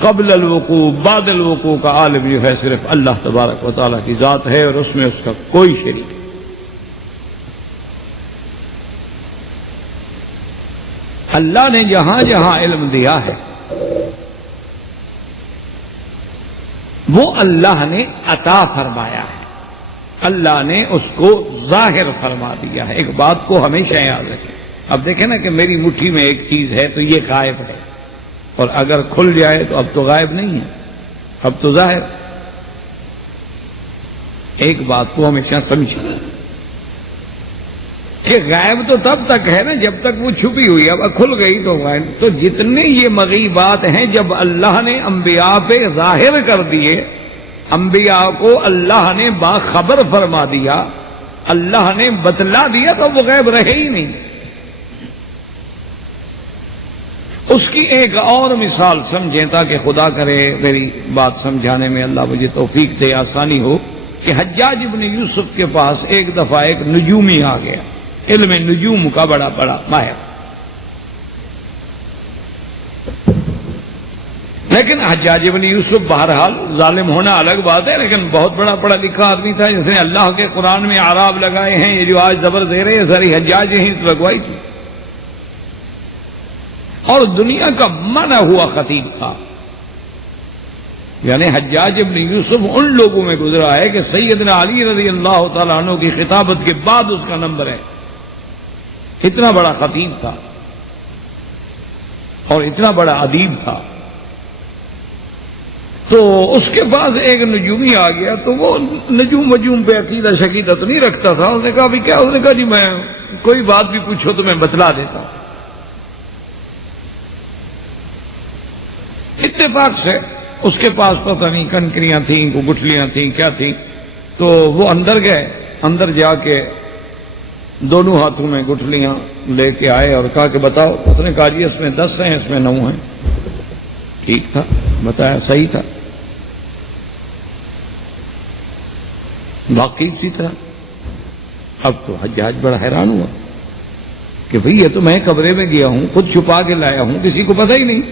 قبل الوقوع بعد الوقوع کا عالم جو ہے صرف اللہ تبارک و تعالیٰ کی ذات ہے اور اس میں اس کا کوئی شریک نہیں۔ اللہ نے جہاں جہاں علم دیا ہے وہ اللہ نے عطا فرمایا ہے، اللہ نے اس کو ظاہر فرما دیا ہے۔ ایک بات کو ہمیشہ یاد رکھیں، اب دیکھیں نا کہ میری مٹھی میں ایک چیز ہے تو یہ غائب ہے، اور اگر کھل جائے تو اب تو غائب نہیں ہے، اب تو ظاہر۔ ایک بات کو ہمیشہ سمجھیں کہ غائب تو تب تک ہے نا جب تک وہ چھپی ہوئی ہے، اب کھل گئی تو غائب۔ تو جتنے یہ مغیبات ہیں جب اللہ نے انبیاء پہ ظاہر کر دیے، انبیاء کو اللہ نے باخبر فرما دیا، اللہ نے بتلا دیا، تو وہ غیب رہے ہی نہیں۔ اس کی ایک اور مثال سمجھیں تاکہ خدا کرے میری بات سمجھانے میں اللہ مجھے توفیق دے، آسانی ہو، کہ حجاج ابن یوسف کے پاس ایک دفعہ ایک نجومی آ گیا، علم نجوم کا بڑا ماہر، لیکن حجاج ابن یوسف بہرحال ظالم ہونا الگ بات ہے، لیکن بہت بڑا پڑھا لکھا آدمی تھا جس نے اللہ کے قرآن میں اعراب لگائے ہیں، یہ جو آج زبر دے رہے ہیں ساری حجاج ہی لگوائی تھی، اور دنیا کا مانا ہوا خطیب تھا۔ یعنی حجاج ابن یوسف ان لوگوں میں گزرا ہے کہ سیدنا علی رضی اللہ تعالیٰ عنہ کی خطابت کے بعد اس کا نمبر ہے، اتنا بڑا خطیب تھا اور اتنا بڑا ادیب تھا۔ تو اس کے پاس ایک نجومی آ گیا، تو وہ نجوم وجوم پہ عقیدہ شقیدت نہیں رکھتا تھا۔ اس نے کہا بھی کیا؟ اس نے کہا جی میں کوئی بات بھی پوچھو تو میں بتلا دیتا ہوں۔ اتفاق سے اس کے پاس پتہ نہیں کنکریاں تھیں، کو گٹھلیاں تھیں، کیا تھیں، تو وہ اندر گئے، اندر جا کے دونوں ہاتھوں میں گٹھلیاں لے کے آئے اور کہا کہ بتاؤ۔ اس نے کہا جی اس میں 10 ہیں، اس میں 9 ہیں۔ ٹھیک تھا، بتایا، صحیح تھا، باقی اسی طرح۔ اب تو حجاج بڑا حیران ہوا کہ بھئی یہ تو میں کمرے میں گیا ہوں، خود چھپا کے لایا ہوں، کسی کو پتہ ہی نہیں۔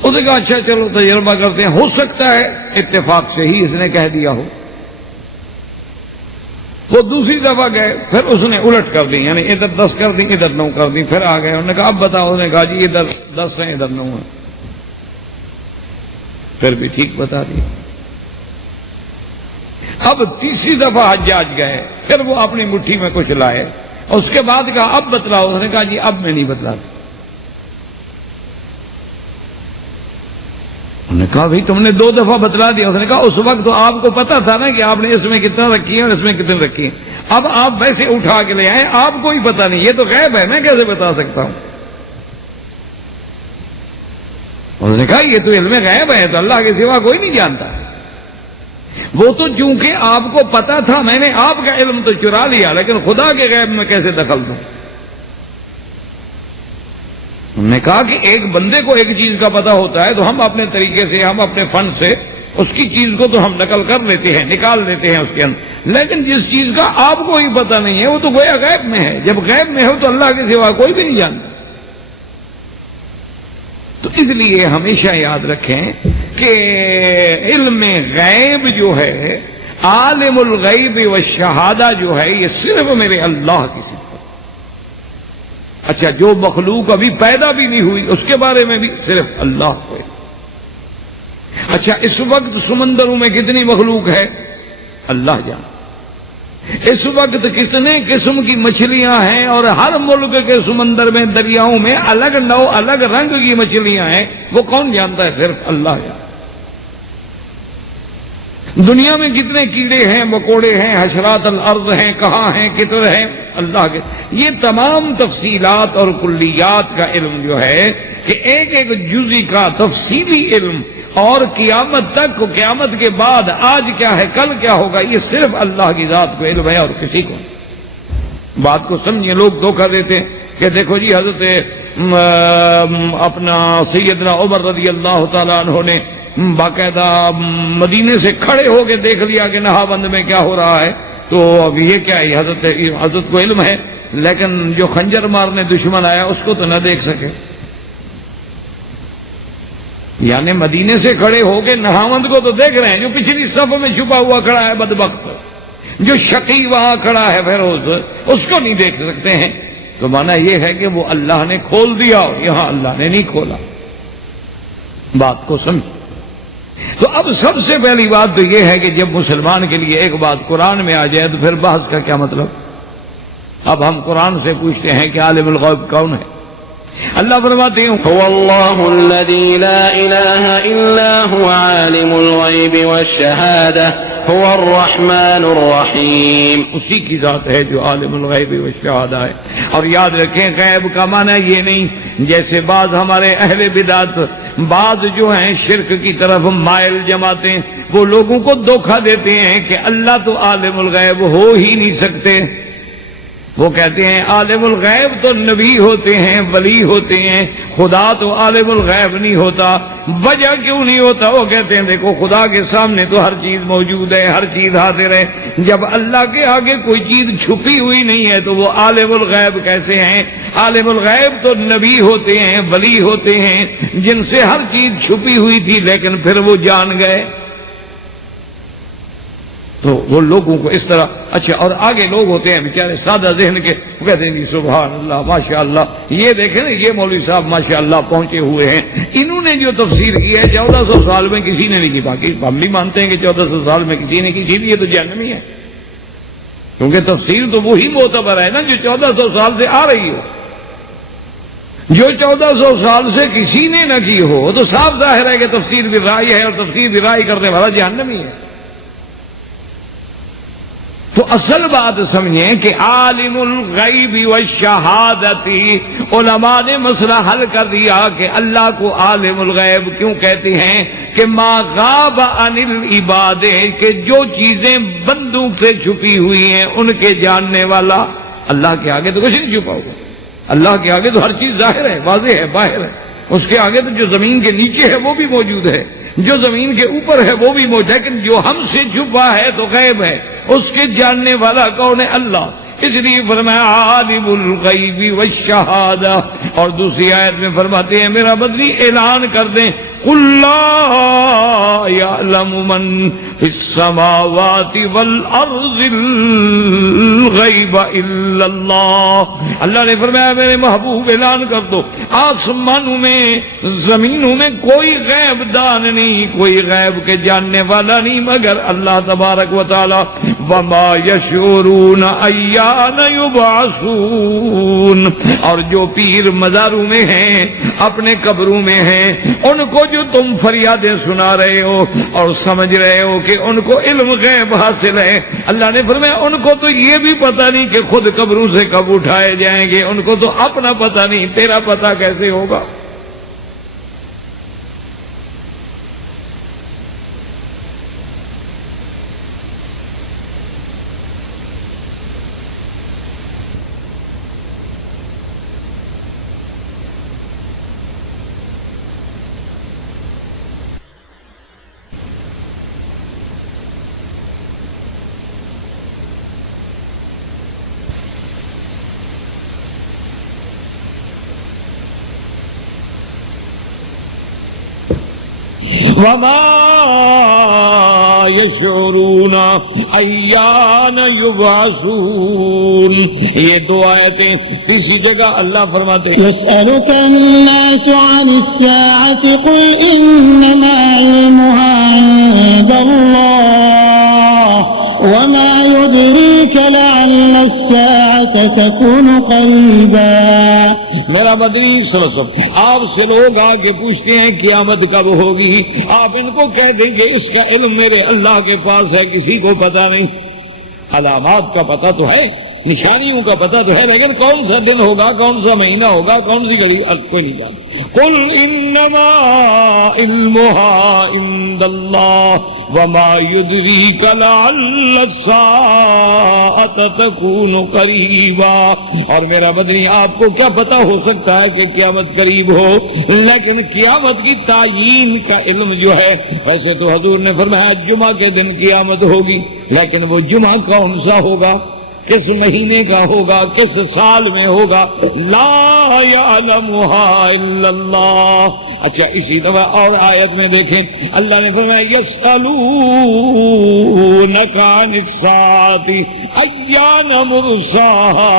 اس نے کہا اچھا چلو تجربہ کرتے ہیں، ہو سکتا ہے اتفاق سے ہی اس نے کہہ دیا ہو۔ وہ دوسری دفعہ گئے، پھر اس نے الٹ کر دی، یعنی ادھر 10 کر دی ادھر 9 کر دی، پھر آ گئے، انہوں نے کہا اب بتاؤ، انہوں نے کہا جی ادھر 10 ہیں ادھر 9 ہیں، پھر بھی ٹھیک بتا دیا۔ اب تیسری دفعہ حجاج گئے، پھر وہ اپنی مٹھی میں کچھ لائے، اس کے بعد کہا اب بتلاؤ، اس نے کہا جی اب میں نہیں بتلا سکتا۔ انہوں نے کہا بھائی تم نے 2 دفعہ بتلا دیا، اس نے کہا اس وقت تو آپ کو پتا تھا نا کہ آپ نے اس میں کتنا رکھی ہے اور اس میں کتنے رکھی ہے، اب آپ ویسے اٹھا کے لے آئے، آپ کو ہی پتا نہیں، یہ تو غیب ہے، میں کیسے بتا سکتا ہوں؟ انہوں نے کہا یہ تو علم غیب ہے، تو اللہ کے سوا کوئی نہیں جانتا، وہ تو چونکہ آپ کو پتا تھا، میں نے آپ کا علم تو چرا لیا، لیکن خدا کے غیب میں کیسے دخل دوں؟ انہوں نے کہا کہ ایک بندے کو ایک چیز کا پتا ہوتا ہے تو ہم اپنے طریقے سے، ہم اپنے فن سے اس کی چیز کو تو ہم نقل کر لیتے ہیں، نکال لیتے ہیں اس کے اندر، لیکن جس چیز کا آپ کو ہی پتا نہیں ہے وہ تو گویا غیب میں ہے، جب غیب میں ہو تو اللہ کے سوا کوئی بھی نہیں جانتا۔ تو اس لیے ہمیشہ یاد رکھیں کہ علم غیب جو ہے، عالم الغیب والشہادہ جو ہے، یہ صرف میرے اللہ کی صفت۔ اچھا جو مخلوق ابھی پیدا بھی نہیں ہوئی اس کے بارے میں بھی صرف اللہ کو ہے۔ اچھا اس وقت سمندروں میں کتنی مخلوق ہے اللہ جانے، اس وقت کتنے قسم کی مچھلیاں ہیں، اور ہر ملک کے سمندر میں دریاؤں میں الگ نوع الگ رنگ کی مچھلیاں ہیں، وہ کون جانتا ہے؟ صرف اللہ جانتا۔ دنیا میں کتنے کیڑے ہیں، مکوڑے ہیں، حشرات الارض ہیں، کہاں ہیں، کتنے ہیں، اللہ کے۔ یہ تمام تفصیلات اور کلیات کا علم جو ہے کہ ایک ایک جزئی کا تفصیلی علم، اور قیامت تک، قیامت کے بعد آج کیا ہے کل کیا ہوگا، یہ صرف اللہ کی ذات کو علم ہے اور کسی کو۔ بات کو سمجھیں، لوگ دھوکہ دیتے ہیں کہ دیکھو جی حضرت اپنا سیدنا عمر رضی اللہ تعالیٰ عنہ نے باقاعدہ مدینے سے کھڑے ہو کے دیکھ لیا کہ نہا بند میں کیا ہو رہا ہے، تو اب یہ کیا ہے، حضرت کو علم ہے، لیکن جو خنجر مارنے دشمن آیا اس کو تو نہ دیکھ سکے۔ یعنی مدینے سے کھڑے ہو کے نہاوند کو تو دیکھ رہے ہیں، جو پچھلی صف میں چھپا ہوا کھڑا ہے بدبخت، جو شقی وہاں کھڑا ہے فیروز، اس کو نہیں دیکھ سکتے ہیں، تو مانا یہ ہے کہ وہ اللہ نے کھول دیا اور یہاں اللہ نے نہیں کھولا۔ بات کو سمجھ۔ تو اب سب سے پہلی بات تو یہ ہے کہ جب مسلمان کے لیے ایک بات قرآن میں آ جائے تو پھر بحث کا کیا مطلب؟ اب ہم قرآن سے پوچھتے ہیں کہ عالم الغیب کون ہے؟ اللہ فرماتے ہیں هو اللہ الذی لا الہ الا هو عالم الغیب والشہادہ هو الرحمن الرحیم، اسی کی ذات ہے جو عالم الغیب والشہادہ ہے۔ اور یاد رکھیں غیب کا معنی یہ نہیں جیسے بعض ہمارے اہل بدعت، بعض جو ہیں شرک کی طرف مائل جماتے ہیں، وہ لوگوں کو دھوکہ دیتے ہیں کہ اللہ تو عالم الغیب ہو ہی نہیں سکتے۔ وہ کہتے ہیں عالم الغیب تو نبی ہوتے ہیں، ولی ہوتے ہیں، خدا تو عالم الغیب نہیں ہوتا۔ وجہ کیوں نہیں ہوتا؟ وہ کہتے ہیں دیکھو خدا کے سامنے تو ہر چیز موجود ہے، ہر چیز حاضر ہے، جب اللہ کے آگے کوئی چیز چھپی ہوئی نہیں ہے تو وہ عالم الغیب کیسے ہیں؟ عالم الغیب تو نبی ہوتے ہیں، ولی ہوتے ہیں، جن سے ہر چیز چھپی ہوئی تھی لیکن پھر وہ جان گئے۔ تو وہ لوگوں کو اس طرح اچھا، اور آگے لوگ ہوتے ہیں بیچارے سادہ ذہن کے، وہ کہتے ہیں جی سبحان اللہ ماشاء اللہ، یہ دیکھیں نا یہ مولوی صاحب ماشاء اللہ پہنچے ہوئے ہیں، انہوں نے جو تفسیر کی ہے 1400 سال میں کسی نے نہیں کی، باقی ہم بھی مانتے ہیں کہ 1400 سال میں کسی نے کی بھی ہے تو جہنمی ہے، کیونکہ تفسیر تو وہی معتبر ہے نا جو 1400 سال سے آ رہی ہو۔ جو 1400 سال سے کسی نے نہ کی ہو تو صاف ظاہر ہے کہ تفسیر بھی رائے ہے، اور تفسیر بھی رائے کرنے والا جہنمی ہے۔ تو اصل بات سمجھیں کہ عالم الغیب والشہادت، علماء نے مسئلہ حل کر دیا کہ اللہ کو عالم الغیب کیوں کہتے ہیں کہ ما غاب عن العباد، کہ جو چیزیں بندوں سے چھپی ہوئی ہیں ان کے جاننے والا۔ اللہ کے آگے تو کچھ نہیں چھپا ہوا، اللہ کے آگے تو ہر چیز ظاہر ہے، واضح ہے، باہر ہے، اس کے آگے تو جو زمین کے نیچے ہے وہ بھی موجود ہے، جو زمین کے اوپر ہے وہ بھی موجود ہے، لیکن جو ہم سے چھپا ہے تو غیب ہے، اس کے جاننے والا کون ہے؟ اللہ۔ اس لیے فرمایا عالم الغیب والشہادہ. اور دوسری آیت میں فرماتے ہیں میرا بدری اعلان کر دیں قل لا یعلم من فی السماوات والارض الغیب الا اللہ. اللہ نے فرمایا میرے محبوب اعلان کر دو آسمانوں میں زمینوں میں کوئی غیب دان نہیں، کوئی غیب کے جاننے والا نہیں مگر اللہ تبارک و تعالی. وما یشعرون ایان یبعثون. اور جو پیر مزاروں میں ہیں اپنے قبروں میں ہیں ان کو جو تم فریادیں سنا رہے ہو اور سمجھ رہے ہو کہ ان کو علم غیب حاصل ہے، اللہ نے فرمایا ان کو تو یہ بھی پتہ نہیں کہ خود قبروں سے کب اٹھائے جائیں گے، ان کو تو اپنا پتہ نہیں، تیرا پتہ کیسے ہوگا؟ وما یشعرون ایان یبعثون. یہ دو آیتیں اسی جگہ اللہ فرماتے ہیں يسألك الناس عن الساعة قل إنما علمها عند الله وما يدريك لعل الساعة تكون قريبا. میرا بدری صلی اللہ علیہ وسلم آپ سے لوگ آگے پوچھتے ہیں قیامت کب ہوگی، آپ ان کو کہہ دیں گے اس کا علم میرے اللہ کے پاس ہے، کسی کو پتہ نہیں. علامات کا پتہ تو ہے، نشانیوں کا پتہ تو ہے، لیکن کون سا دن ہوگا، کون سا مہینہ ہوگا، کون سی گھڑی کوئی نہیں جانتا. قل انما علمها عند اللہ وما يدريك لعل الساعة تكون قریبا. اور میرا بدری آپ کو کیا پتہ ہو سکتا ہے کہ قیامت قریب ہو، لیکن قیامت کی تعیین کا علم جو ہے، ویسے تو حضور نے فرمایا جمعہ کے دن قیامت ہوگی، لیکن وہ جمعہ کون سا ہوگا، کس مہینے کا ہوگا، کس سال میں ہوگا، لا یعلمها الا اللہ. اچھا اسی طرح اور آیت میں دیکھیں اللہ نے فرمایا یسألونک عن الساعة ایان مرساها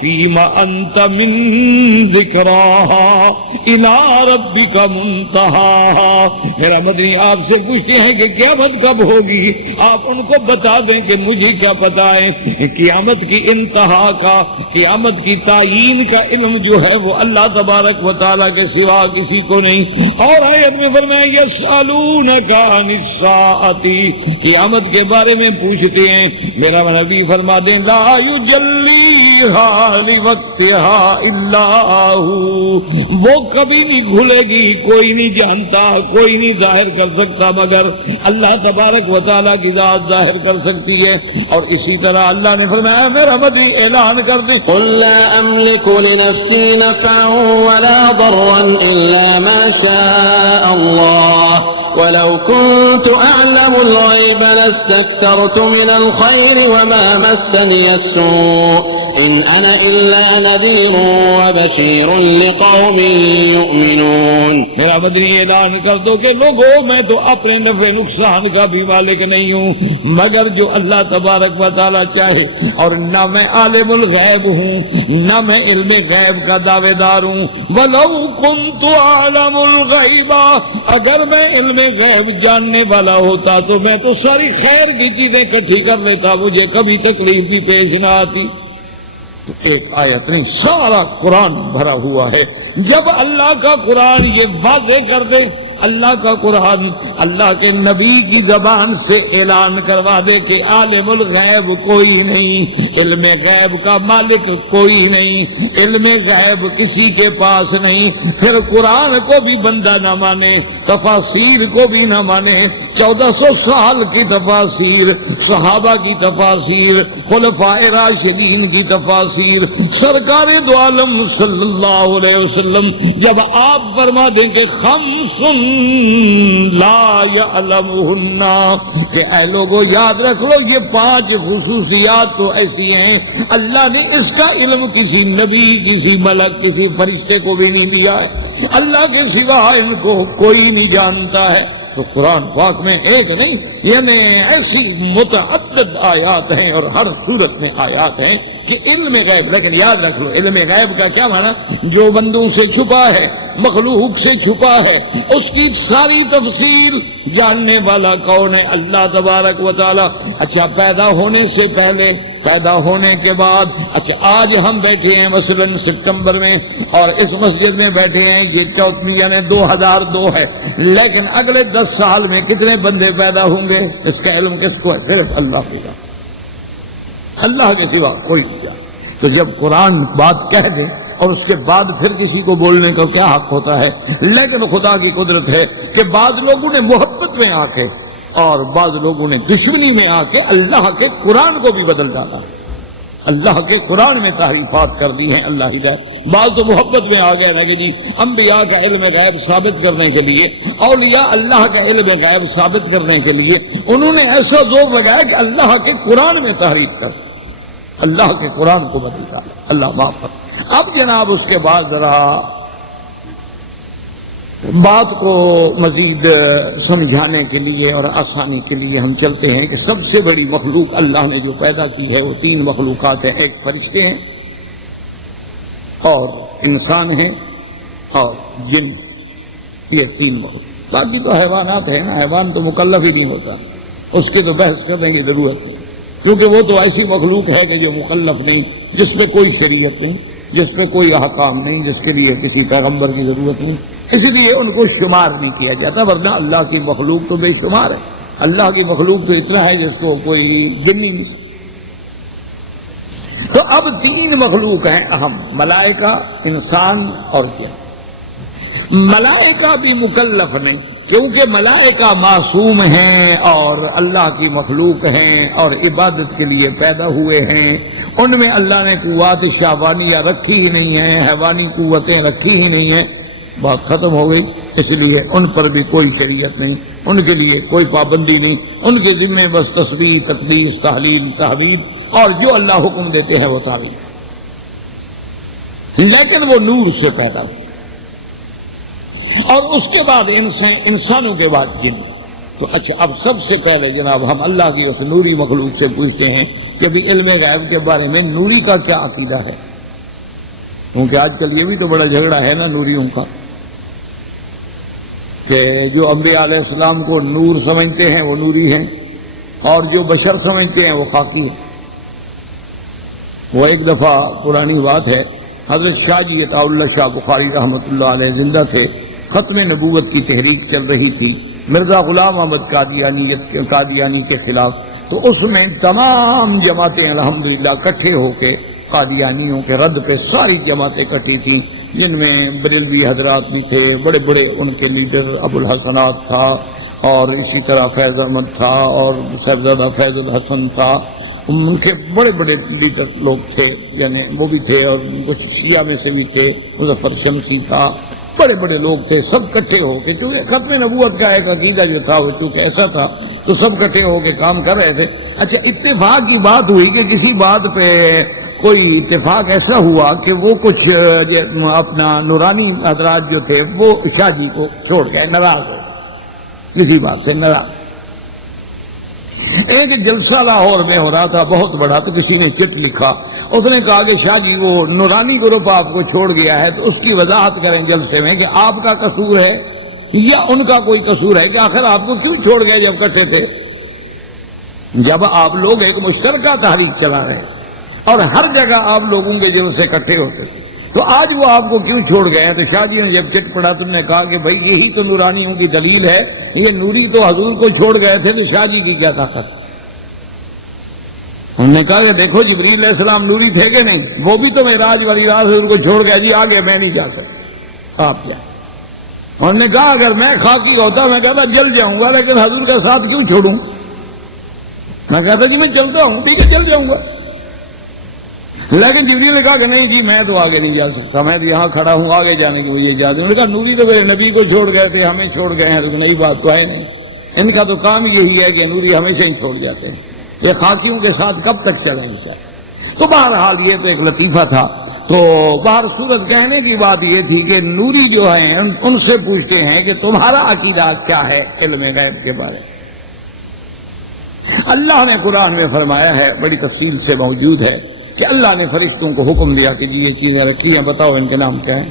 فیما انت من ذکراها الى ربک منتہاها. میرا مدنی آپ سے پوچھتے ہیں کہ قیامت کب ہوگی، آپ ان کو بتا دیں کہ مجھے کیا پتا ہے. قیامت کی انتہا کا، قیامت کی تعیین کا علم جو ہے وہ اللہ تبارک و تعالیٰ کے سوا کسی کو نہیں. اور آیت میں فرمایا یسألونک عن الساعة، قیامت کے بارے میں پوچھتے ہیں، میرا نبی فرما دیں لا یجلیھا لوقتها الا هو، وہ کبھی نہیں کھلے گی، کوئی نہیں جانتا، کوئی نہیں ظاہر کر سکتا مگر اللہ تبارک و تعالیٰ کی ذات ظاہر کر سکتی ہے. اور اسی طرح اللہ نے فرمایا میرا بدی اعلان کر دے قل لا أملك لنفسي نفعا ولا ضرا إلا ما شاء الله ولو كنت أعلم الغيب لاستكثرت من الخير وما مسني السوء إن أنا إلا نذير وبشير لقوم يؤمنون. میرا بدری اعلان کر دو کہ لوگوں میں تو اپنے نفع نقصان کا بھی مالک نہیں ہوں مگر جو اللہ تبارک و تعالیٰ چاہے. اور نہ میں عالم الغیب ہوں نہ میں علم غیب کا دعوے دار ہوں. وَلَوْ كُنْتُ أَعْلَمُ الْغَيْبَ، اگر میں علم غیب جاننے والا ہوتا تو میں تو ساری خیر کی چیزیں اکٹھی کر لیتا، مجھے کبھی تکلیف بھی پیش نہ آتی. تو ایک آیت نہیں سارا قرآن بھرا ہوا ہے. جب اللہ کا قرآن یہ واضح کر دے، اللہ کا قرآن اللہ کے نبی کی زبان سے اعلان کروا دے کہ عالم الغیب کوئی نہیں، علم غیب کا مالک کوئی نہیں، علم غیب کسی کے پاس نہیں، پھر قرآن کو بھی بندہ نہ مانے، تفاسیر کو بھی نہ مانے. 1400 سال کی تفاسیر، صحابہ کی تفاسیر، خلفاء راشدین کی تفاسیر، سرکار دو عالم صلی اللہ علیہ وسلم جب آپ فرما دیں کہ خمس لا يعلمهن، کہ اے لوگوں یاد رکھ لو یہ 5 خصوصیات تو ایسی ہیں اللہ نے اس کا علم کسی نبی، کسی ملک، کسی فرشتے کو بھی نہیں دیا ہے، اللہ کے سوا ان کو کوئی نہیں جانتا ہے۔ تو قرآن پاک میں ایک نہیں یعنی ایسی متعدد آیات ہیں اور ہر صورت میں آیات ہیں کہ علم غیب، لیکن یاد رکھ لو علم غیب کا کیا معنی؟ جو بندوں سے چھپا ہے، مخلوق سے چھپا ہے، اس کی ساری تفصیل جاننے والا کون ہے؟ اللہ تبارک و تعالی۔ اچھا پیدا ہونے سے پہلے، پیدا ہونے کے بعد، اچھا آج ہم بیٹھے ہیں مثلا ستمبر میں اور اس مسجد میں بیٹھے ہیں، یہ یعنی 2002 ہے، لیکن اگلے 10 سال میں کتنے بندے پیدا ہوں گے اس کا علم کس کو ہے؟ صرف اللہ کو، اللہ کے سوا کوئی نہیں جانتا۔ تو جب قرآن بات کہہ دے اور اس کے بعد پھر کسی کو بولنے کا کیا حق ہوتا ہے؟ لیکن خدا کی قدرت ہے کہ بعض لوگوں نے محبت میں آ کے اور بعض لوگوں نے دشمنی میں آ کے اللہ کے قرآن کو بھی بدل ڈالا، اللہ کے قرآن میں تحریفات کر دی ہیں، اللہ ہدایت۔ بعض تو محبت میں آ گئے نا کہ جی انبیاء کا علم غیب ثابت کرنے کے لیے، اولیاء اللہ کا علم غیب ثابت کرنے کے لیے انہوں نے ایسا زور لگایا کہ اللہ کے قرآن میں تحریف کر، اللہ کے قرآن کو بدل ڈالا، اللہ معاف کر۔ اب جناب اس کے بعد ذرا بات کو مزید سمجھانے کے لیے اور آسانی کے لیے ہم چلتے ہیں کہ سب سے بڑی مخلوق اللہ نے جو پیدا کی ہے وہ 3 مخلوقات ہیں، ایک فرشتے ہیں اور انسان ہیں اور جن، یہ 3 مخلوق۔ باقی تو حیوانات ہیں نا، حیوان تو مکلف ہی نہیں ہوتا، اس کے تو بحث کرنے کی ضرورت نہیں، کیونکہ وہ تو ایسی مخلوق ہے کہ جو مکلف نہیں، جس پہ کوئی شریعت نہیں، جس پہ کوئی احکام نہیں، جس کے لیے کسی پیغمبر کی ضرورت نہیں، اس لیے ان کو شمار نہیں کیا جاتا، ورنہ اللہ کی مخلوق تو بے شمار ہے، اللہ کی مخلوق تو اتنا ہے جس کو کوئی گن نہیں سکتا۔ تو اب 3 مخلوق ہیں اہم، ملائکہ، انسان اور جن۔ ملائکہ بھی مکلف نہیں، کیونکہ ملائکہ معصوم ہیں اور اللہ کی مخلوق ہیں اور عبادت کے لیے پیدا ہوئے ہیں، ان میں اللہ نے قوات شہوانیہ رکھی ہی نہیں ہیں، حیوانی قوتیں رکھی ہی نہیں ہیں، بات ختم ہو گئی۔ اس لیے ان پر بھی کوئی شریعت نہیں، ان کے لیے کوئی پابندی نہیں، ان کے ذمے بس تسبیح، تقدیس، تحلیل، تحمید اور جو اللہ حکم دیتے ہیں وہ تعمیل، لیکن وہ نور سے پیدا ہوئے۔ اور اس کے بعد انسانوں کے بعد جن۔ تو اچھا اب سب سے پہلے جناب ہم اللہ کی اس نوری مخلوق سے پوچھتے ہیں کہ بھی علم غیب کے بارے میں نوری کا کیا عقیدہ ہے، کیونکہ آج کل یہ بھی تو بڑا جھگڑا ہے نا نوریوں کا، کہ جو انبیاء علیہ السلام کو نور سمجھتے ہیں وہ نوری ہیں اور جو بشر سمجھتے ہیں وہ خاکی ہیں۔ وہ ایک دفعہ پرانی بات ہے، حضرت شاہ جی عطا اللہ شاہ بخاری رحمۃ اللہ علیہ زندہ تھے، ختم نبوت کی تحریک چل رہی تھی مرزا غلام احمد قادیانی کے خلاف، تو اس میں تمام جماعتیں الحمدللہ اکٹھے ہو کے قادیانیوں کے رد پہ ساری جماعتیں اکٹھی تھیں، جن میں بریلوی حضرات بھی تھے، بڑے بڑے ان کے لیڈر ابو الحسنات تھا اور اسی طرح فیض احمد تھا اور صاحبزادہ فیض الحسن تھا، ان کے بڑے بڑے لیڈر لوگ تھے، یعنی وہ بھی تھے اور کچھ شیعہ میں سے بھی تھے، مظفر شمسی تھا، بڑے بڑے لوگ تھے، سب اکٹھے ہو کے، کیونکہ ختم نبوت کا ایک عقیدہ جو تھا وہ چونکہ ایسا تھا تو سب اکٹھے ہو کے کام کر رہے تھے۔ اچھا اتفاق کی بات ہوئی کہ کسی بات پہ کوئی اتفاق ایسا ہوا کہ وہ کچھ اپنا نورانی حضرات جو تھے وہ شاہ جی کو چھوڑ گئے، ناراض ہو کسی بات سے ناراض۔ ایک جلسہ لاہور میں ہو رہا تھا بہت بڑا، تو کسی نے چٹ لکھا، اس نے کہا کہ شاہ جی وہ نورانی گروپ آپ کو چھوڑ گیا ہے تو اس کی وضاحت کریں جلسے میں کہ آپ کا قصور ہے یا ان کا کوئی قصور ہے کہ آخر آپ کو کیوں چھوڑ گیا جب اکٹھے تھے، جب آپ لوگ ایک مشترکہ تحریک چلا رہے ہیں اور ہر جگہ آپ لوگوں کے جلسے اکٹھے ہوتے تھے، تو آج وہ آپ کو کیوں چھوڑ گئے ہیں؟ تو شاہ جی نے جب چٹ پڑا تم نے کہا کہ بھائی یہی تو نورانیوں کی دلیل ہے، یہ نوری تو حضور کو چھوڑ گئے تھے تو شاہ جی کی کیا طاقت؟ انہوں نے کہا کہ دیکھو جبریل علیہ السلام نوری تھے کہ نہیں، وہ بھی تو معراج والی رات حضور کو چھوڑ گیا، جی آگے میں نہیں جا سکتا، آپ کیا؟ انہوں نے کہا اگر میں خاکی ہوتا میں کہتا جل جاؤں گا، لیکن حضور کا ساتھ کیوں چھوڑوں؟ میں کہتا جی میں چلتا ہوں، ٹھیک ہے چل جاؤں گا، لیکن جبریل نے کہا کہ نہیں جی میں تو آگے نہیں جا سکتا، میں تو یہاں کھڑا ہوں، آگے جانے کو یہ جا دوں۔ انہوں نے کہا نوری تو میرے نبی کو چھوڑ گئے تھے، ہمیں چھوڑ گئے ہیں، تو نئی بات تو ہے نہیں، ان کا تو کام یہی ہے کہ نوری ہمیشہ ہی چھوڑ جاتے ہیں، یہ خاکیوں کے ساتھ کب تک چلیں گے؟ تو بہرحال یہ تو ایک لطیفہ تھا۔ تو باہر صورت کہنے کی بات یہ تھی کہ نوری جو ہیں ان سے پوچھتے ہیں کہ تمہارا عقیدہ کیا ہے علم غیب کے بارے میں۔ اللہ نے قرآن میں فرمایا ہے، بڑی تفصیل سے موجود ہے، کہ اللہ نے فرشتوں کو حکم دیا کہ یہ چیزیں رکھی ہیں، بتاؤ ان کے نام کیا ہیں۔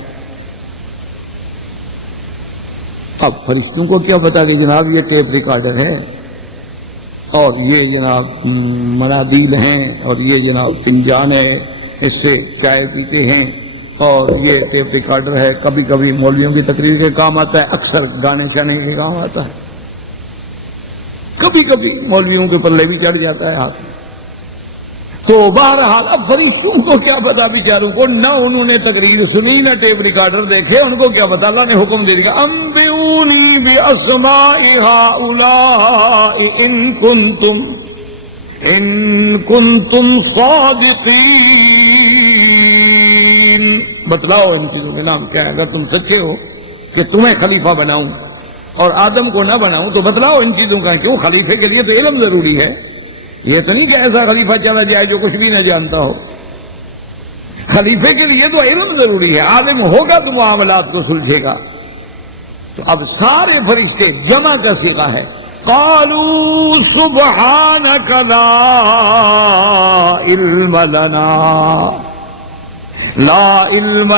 اب فرشتوں کو کیا پتا کہ جناب یہ ٹیپ ریکارڈر ہے، اور یہ جناب منادیل ہیں، اور یہ جناب فنجان ہے، اس سے چائے پیتے ہیں، اور یہ ٹیپ ریکارڈر ہے، کبھی کبھی مولویوں کی تقریر کے کام آتا ہے، اکثر گانے شانے کے کام آتا ہے، کبھی کبھی مولویوں کے پلے بھی چڑھ جاتا ہے ہاتھ میں۔ تو بہرحال اب فرشتوں کو کیا پتا بیچاروں کو، نہ انہوں نے تقریر سنی نہ ٹیپ ریکارڈر دیکھے، ان کو کیا پتا۔ اللہ نے حکم دے دیا انبئونی باسماء هؤلاء ان کنتم صادقین، بتلاؤ ان چیزوں کے نام کیا ہے، اگر تم سچے ہو کہ تمہیں خلیفہ بناؤں اور آدم کو نہ بناؤں تو بتلاؤ ان چیزوں کا۔ کیوں؟ خلیفے کے لیے تو علم ضروری ہے، یہ تو نہیں کہ ایسا خلیفہ چلا جائے جو کچھ بھی نہ جانتا ہو، خلیفے کے لیے تو علم ضروری ہے، عالم ہوگا تو معاملات کو سلجھے گا۔ تو اب سارے فرشتے جمع کا صیغہ ہے، قالوا سبحانک لا علم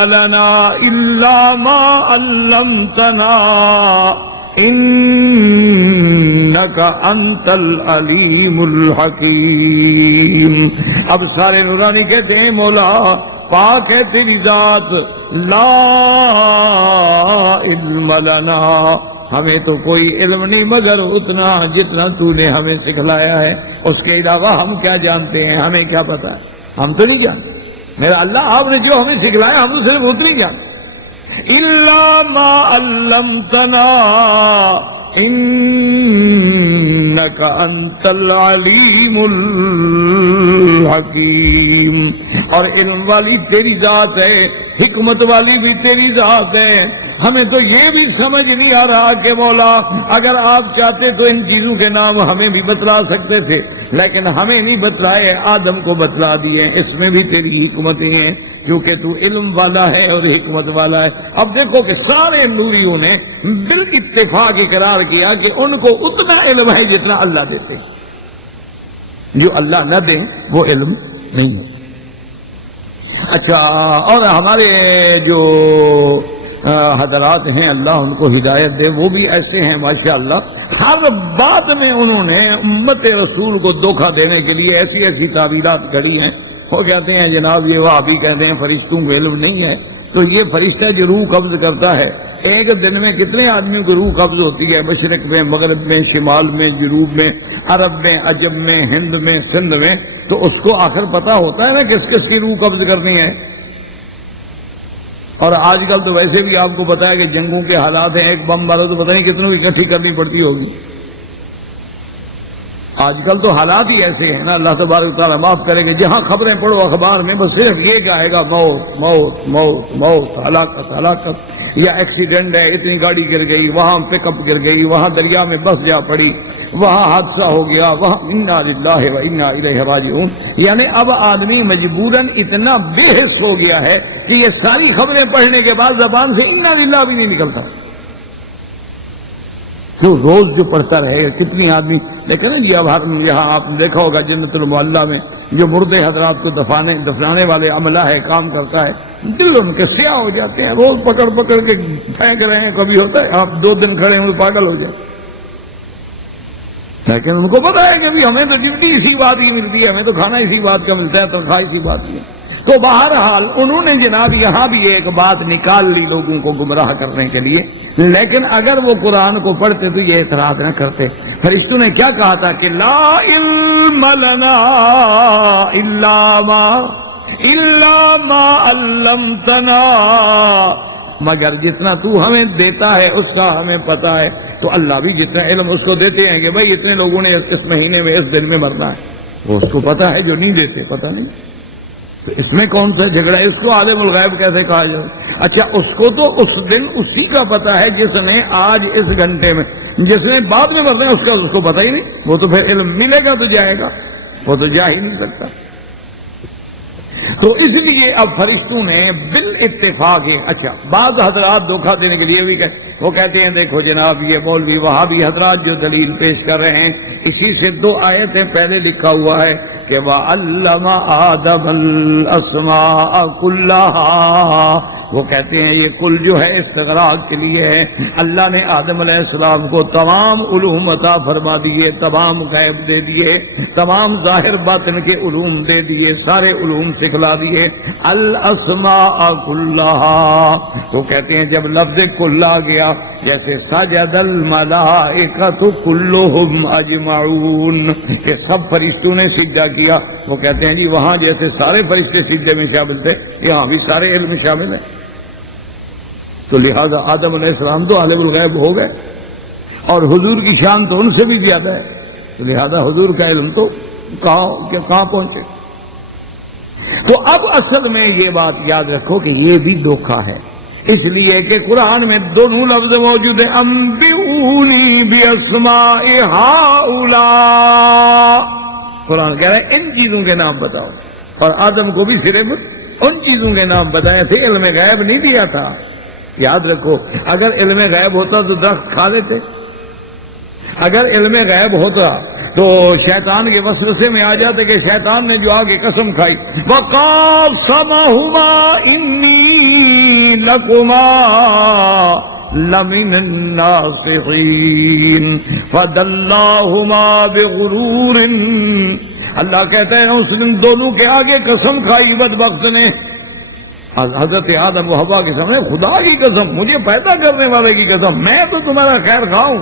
لنا الا ما علمتنا انک انت العلیم الحکیم۔ اب سارے نورانی کہتے ہیں مولا پاک ہے تیری ذات، لا علم لنا، ہمیں تو کوئی علم نہیں مگر اتنا جتنا تو نے ہمیں سکھلایا ہے، اس کے علاوہ ہم کیا جانتے ہیں، ہمیں کیا پتا ہے، ہم تو نہیں جانتے۔ میرا اللہ آپ نے جو ہمیں سکھلایا ہم تو صرف اتنی جانتے۔ الا ما علمتنا انک انت العلیم الحکیم، اور علم والی تیری ذات ہے، حکمت والی بھی تیری ذات ہے۔ ہمیں تو یہ بھی سمجھ نہیں آ رہا کہ مولا اگر آپ چاہتے تو ان چیزوں کے نام ہمیں بھی بتلا سکتے تھے، لیکن ہمیں نہیں بتلائے، آدم کو بتلا دیے، اس میں بھی تیری حکمتیں ہیں کیونکہ تو علم والا ہے اور حکمت والا ہے۔ اب دیکھو کہ سارے نوریوں نے بالاتفاق اقرار کیا کہ ان کو اتنا علم ہے جتنا اللہ دیتے ہیں، جو اللہ نہ دیں وہ علم نہیں ہے۔ اچھا، اور ہمارے جو حضرات ہیں اللہ ان کو ہدایت دے، وہ بھی ایسے ہیں ماشاءاللہ، ہر بات میں انہوں نے امت رسول کو دھوکہ دینے کے لیے ایسی ایسی تعبیرات کری ہیں۔ وہ کہتے ہیں جناب یہ وہابی کہتے ہیں فرشتوں کو علم نہیں ہے، تو یہ فرشتہ جو روح قبض کرتا ہے ایک دن میں کتنے آدمیوں کی روح قبض ہوتی ہے، مشرق میں، مغرب میں، شمال میں، جنوب میں، عرب میں، عجم میں، ہند میں، سندھ میں، تو اس کو آخر پتہ ہوتا ہے نا کس کس کی روح قبض کرنی ہے۔ اور آج کل تو ویسے بھی آپ کو پتا ہے کہ جنگوں کے حالات ہیں، ایک بم مارو تو پتہ نہیں کتنوں کی اکٹھی کرنی پڑتی ہوگی۔ آج کل تو حالات ہی ایسے ہیں نا، اللہ تبارک تعالیٰ معاف کرے گا، جہاں خبریں پڑھو اخبار میں بس صرف یہ کہے گا موت موت موت موت، ہلاکت ہلاکت، یا ایکسیڈنٹ ہے، اتنی گاڑی گر گئی، وہاں پک اپ گر گئی، وہاں دریا میں بس جا پڑی، وہاں حادثہ ہو گیا، وہاں انا للہ و انا الیہ راجعون۔ یعنی اب آدمی مجبوراً اتنا بے حس ہو گیا ہے کہ یہ ساری خبریں پڑھنے کے بعد زبان سے انا للہ بھی نہیں نکلتا، جو روز جو پڑھتا رہے گا کتنی آدمی۔ لیکن یہاں آپ نے دیکھا ہوگا جنت المعلیٰ میں جو مردے حضرات کو دفنانے والے عملہ ہے، کام کرتا ہے، دل ان کے سیاہ ہو جاتے ہیں، روز پکڑ پکڑ کے پھینک رہے ہیں، کبھی ہوتا ہے آپ 2 دن کھڑے ہوئے پاگل ہو جائے، لیکن ان کو پتا ہے کہ ہمیں تو ڈیوٹی اسی بات کی ملتی ہے، ہمیں تو کھانا اسی بات کا ملتا ہے، تنخواہ اسی بات کی۔ تو بہرحال انہوں نے جناب یہاں بھی ایک بات نکال لی لوگوں کو گمراہ کرنے کے لیے، لیکن اگر وہ قرآن کو پڑھتے تو یہ اعتراض نہ کرتے۔ فرشتوں نے کیا کہا تھا کہ لا علم لنا الا ما علمتنا، مگر جتنا تو ہمیں دیتا ہے اس کا ہمیں پتا ہے۔ تو اللہ بھی جتنا علم اس کو دیتے ہیں کہ بھائی اتنے لوگوں نے اس مہینے میں اس دن میں مرنا ہے، وہ اس کو پتا ہے، جو نہیں دیتے پتا نہیں۔ تو اس میں کون سا جھگڑا ہے؟ اس کو عالم الغیب کیسے کہا جائے؟ اچھا اس کو تو اس دن اسی کا پتا ہے جس نے آج اس گھنٹے میں، جس نے بعد میں بتایا اس کو پتا ہی نہیں، وہ تو پھر علم ملے گا تو جائے گا، وہ تو جا ہی نہیں سکتا۔ تو اس لیے اب فرشتوں نے بالاتفاق، اچھا بعض حضرات دھوکہ دینے کے لیے بھی وہ کہتے ہیں دیکھو جناب یہ مولوی وہابی حضرات جو دلیل پیش کر رہے ہیں اسی سے 2 آیتیں پہلے لکھا ہوا ہے کہ وَعَلَّمَ آدَمَ الْأَسْمَاءَ كُلَّهَا، وہ کہتے ہیں یہ کل جو ہے استغراق کے لیے ہے، اللہ نے آدم علیہ السلام کو تمام علوم عطا فرما دیے، تمام غیب دے دیے، تمام ظاہر باطن کے علوم دے دیے، سارے علوم سکھلا دیے، الاسماء کلھا۔ تو کہتے ہیں جب لفظ کل آ گیا جیسے سجد الملائکۃ کلھم اجمعون کہ سب فرشتوں نے سجدہ کیا، وہ کہتے ہیں جی وہاں جیسے سارے فرشتے سجدے میں شامل تھے یہاں بھی سارے علم میں شامل ہیں، تو لہذا آدم علیہ السلام تو عالم الغیب ہو گئے اور حضور کی شان تو ان سے بھی زیادہ ہے، تو لہذا حضور کا علم تو کہاں پہنچے۔ تو اب اصل میں یہ بات یاد رکھو کہ یہ بھی دھوکہ ہے، اس لیے کہ قرآن میں دونوں لفظ موجود ہیں، انبئونی باسماء ہؤلاء، قرآن کہہ رہا ہے ان چیزوں کے نام بتاؤ، اور آدم کو بھی صرف ان چیزوں کے نام بتائے تھے، علم غیب نہیں دیا تھا۔ یاد رکھو اگر علم غیب ہوتا تو درخت کھا لیتے، اگر علم غیب ہوتا تو شیطان کے وسوسے میں آ جاتے کہ شیطان نے جو آگے قسم کھائی وَقَاسَمَهُمَا إِنِّي لَكُمَا لَمِنَ النَّاصِحِينَ فَدَلَّاهُمَا بِغُرُورٍ، اللہ کہتا ہے اس نے دونوں کے آگے قسم کھائی بدبخت نے، حضرت آدم و حوا کے سامنے خدا کی قسم، مجھے پیدا کرنے والے کی قسم، میں تو تمہارا خیر خواہ ہوں،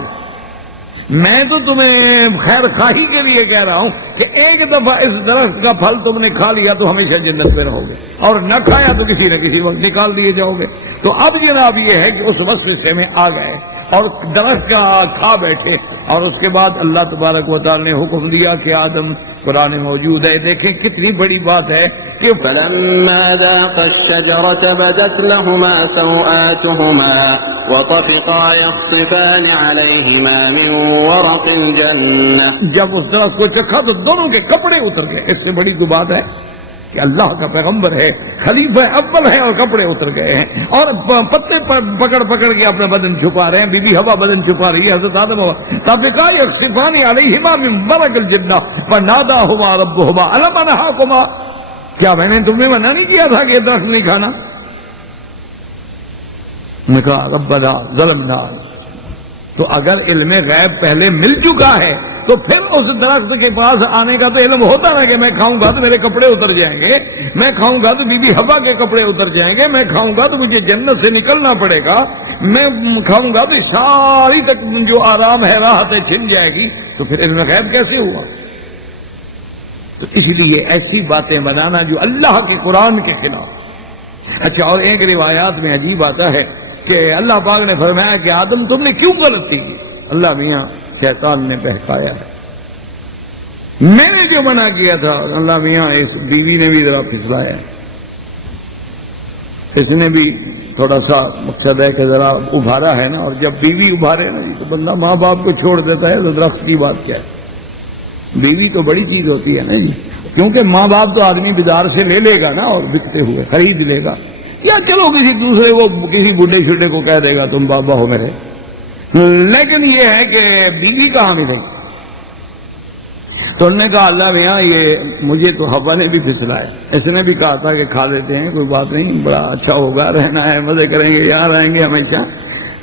میں تو تمہیں خیر خواہی کے لیے کہہ رہا ہوں کہ ایک دفعہ اس درخت کا پھل تم نے کھا لیا تو ہمیشہ جنت میں رہو گے، اور نہ کھایا تو کسی نہ کسی وقت نکال دیے جاؤ گے۔ تو اب جناب یہ ہے کہ اس وسوسے میں آ گئے اور درخت کا کھا بیٹھے، اور اس کے بعد اللہ تبارک و تعالی نے حکم دیا کہ آدم قرآن موجود ہے، دیکھیں کتنی بڑی بات ہے کہ فلما ذاقا الشجرة بدت لهما سوآتهما وطفقا يخصفان عليهما من ورق الجنة، جب اس درخت کو چکھا تو دونوں کے کپڑے اتر گئے۔ اس سے بڑی تو بات ہے کہ اللہ کا پیغمبر ہے، خلیفہ اول ہے اور کپڑے اتر گئے ہیں، اور پتے پکڑ پکڑ کے اپنے بدن چھپا رہے ہیں، بی بی ہوا بدن چھپا رہی ہے، حضرت آدم طفقا یخصفان علیہما من ورق الجنہ فناداہما ربہما الم انہاکما، کیا میں نے تمہیں منع نہیں کیا تھا کہ یہ درخت نہیں کھانا؟ نے کہا ربنا ظلمنا۔ تو اگر علم غیب پہلے مل چکا ہے تو پھر اس درخت کے پاس آنے کا تو علم ہوتا ہے کہ میں کھاؤں گا تو میرے کپڑے اتر جائیں گے، میں کھاؤں گا تو بی بی ہوا کے کپڑے اتر جائیں گے، میں کھاؤں گا تو مجھے جنت سے نکلنا پڑے گا، میں کھاؤں گا تو ساری تک جو آرام ہے راحت چھن جائے گی، تو پھر علم غیب کیسے ہوا؟ تو اس لیے ایسی باتیں بنانا جو اللہ کے قرآن کے خلاف۔ اچھا اور ایک روایات میں عجیب آتا ہے کہ اللہ پاک نے فرمایا کہ آدم تم نے کیوں غلطی کی؟ اللہ میاں شیطان نے بہکایا ہے، میں نے جو منع کیا تھا اللہ میاں اس بیوی نے بھی ذرا پھسلایا، اس نے بھی تھوڑا سا مقصد ہے کہ ذرا ابھارا ہے نا، اور جب بیوی ابھارے نا تو بندہ ماں باپ کو چھوڑ دیتا ہے، تو درخت کی بات کیا ہے؟ بیوی تو بڑی چیز ہوتی ہے نا جی، کیونکہ ماں باپ تو آدمی بازار سے لے لے گا نا اور بکتے ہوئے خرید لے گا، یا چلو کسی دوسرے کو کسی بڈھے چھوٹے کو کہہ دے گا تم بابا ہو میرے، لیکن یہ ہے کہ بیوی کہاں ملے گی؟ تو انہوں نے کہا اللہ میاں یہ مجھے تو ہوا نے بھی پھسلایا، اس نے بھی کہا تھا کہ کھا لیتے ہیں کوئی بات نہیں، بڑا اچھا ہوگا، رہنا ہے، مزے کریں گے، یہاں رہیں گے ہمیشہ۔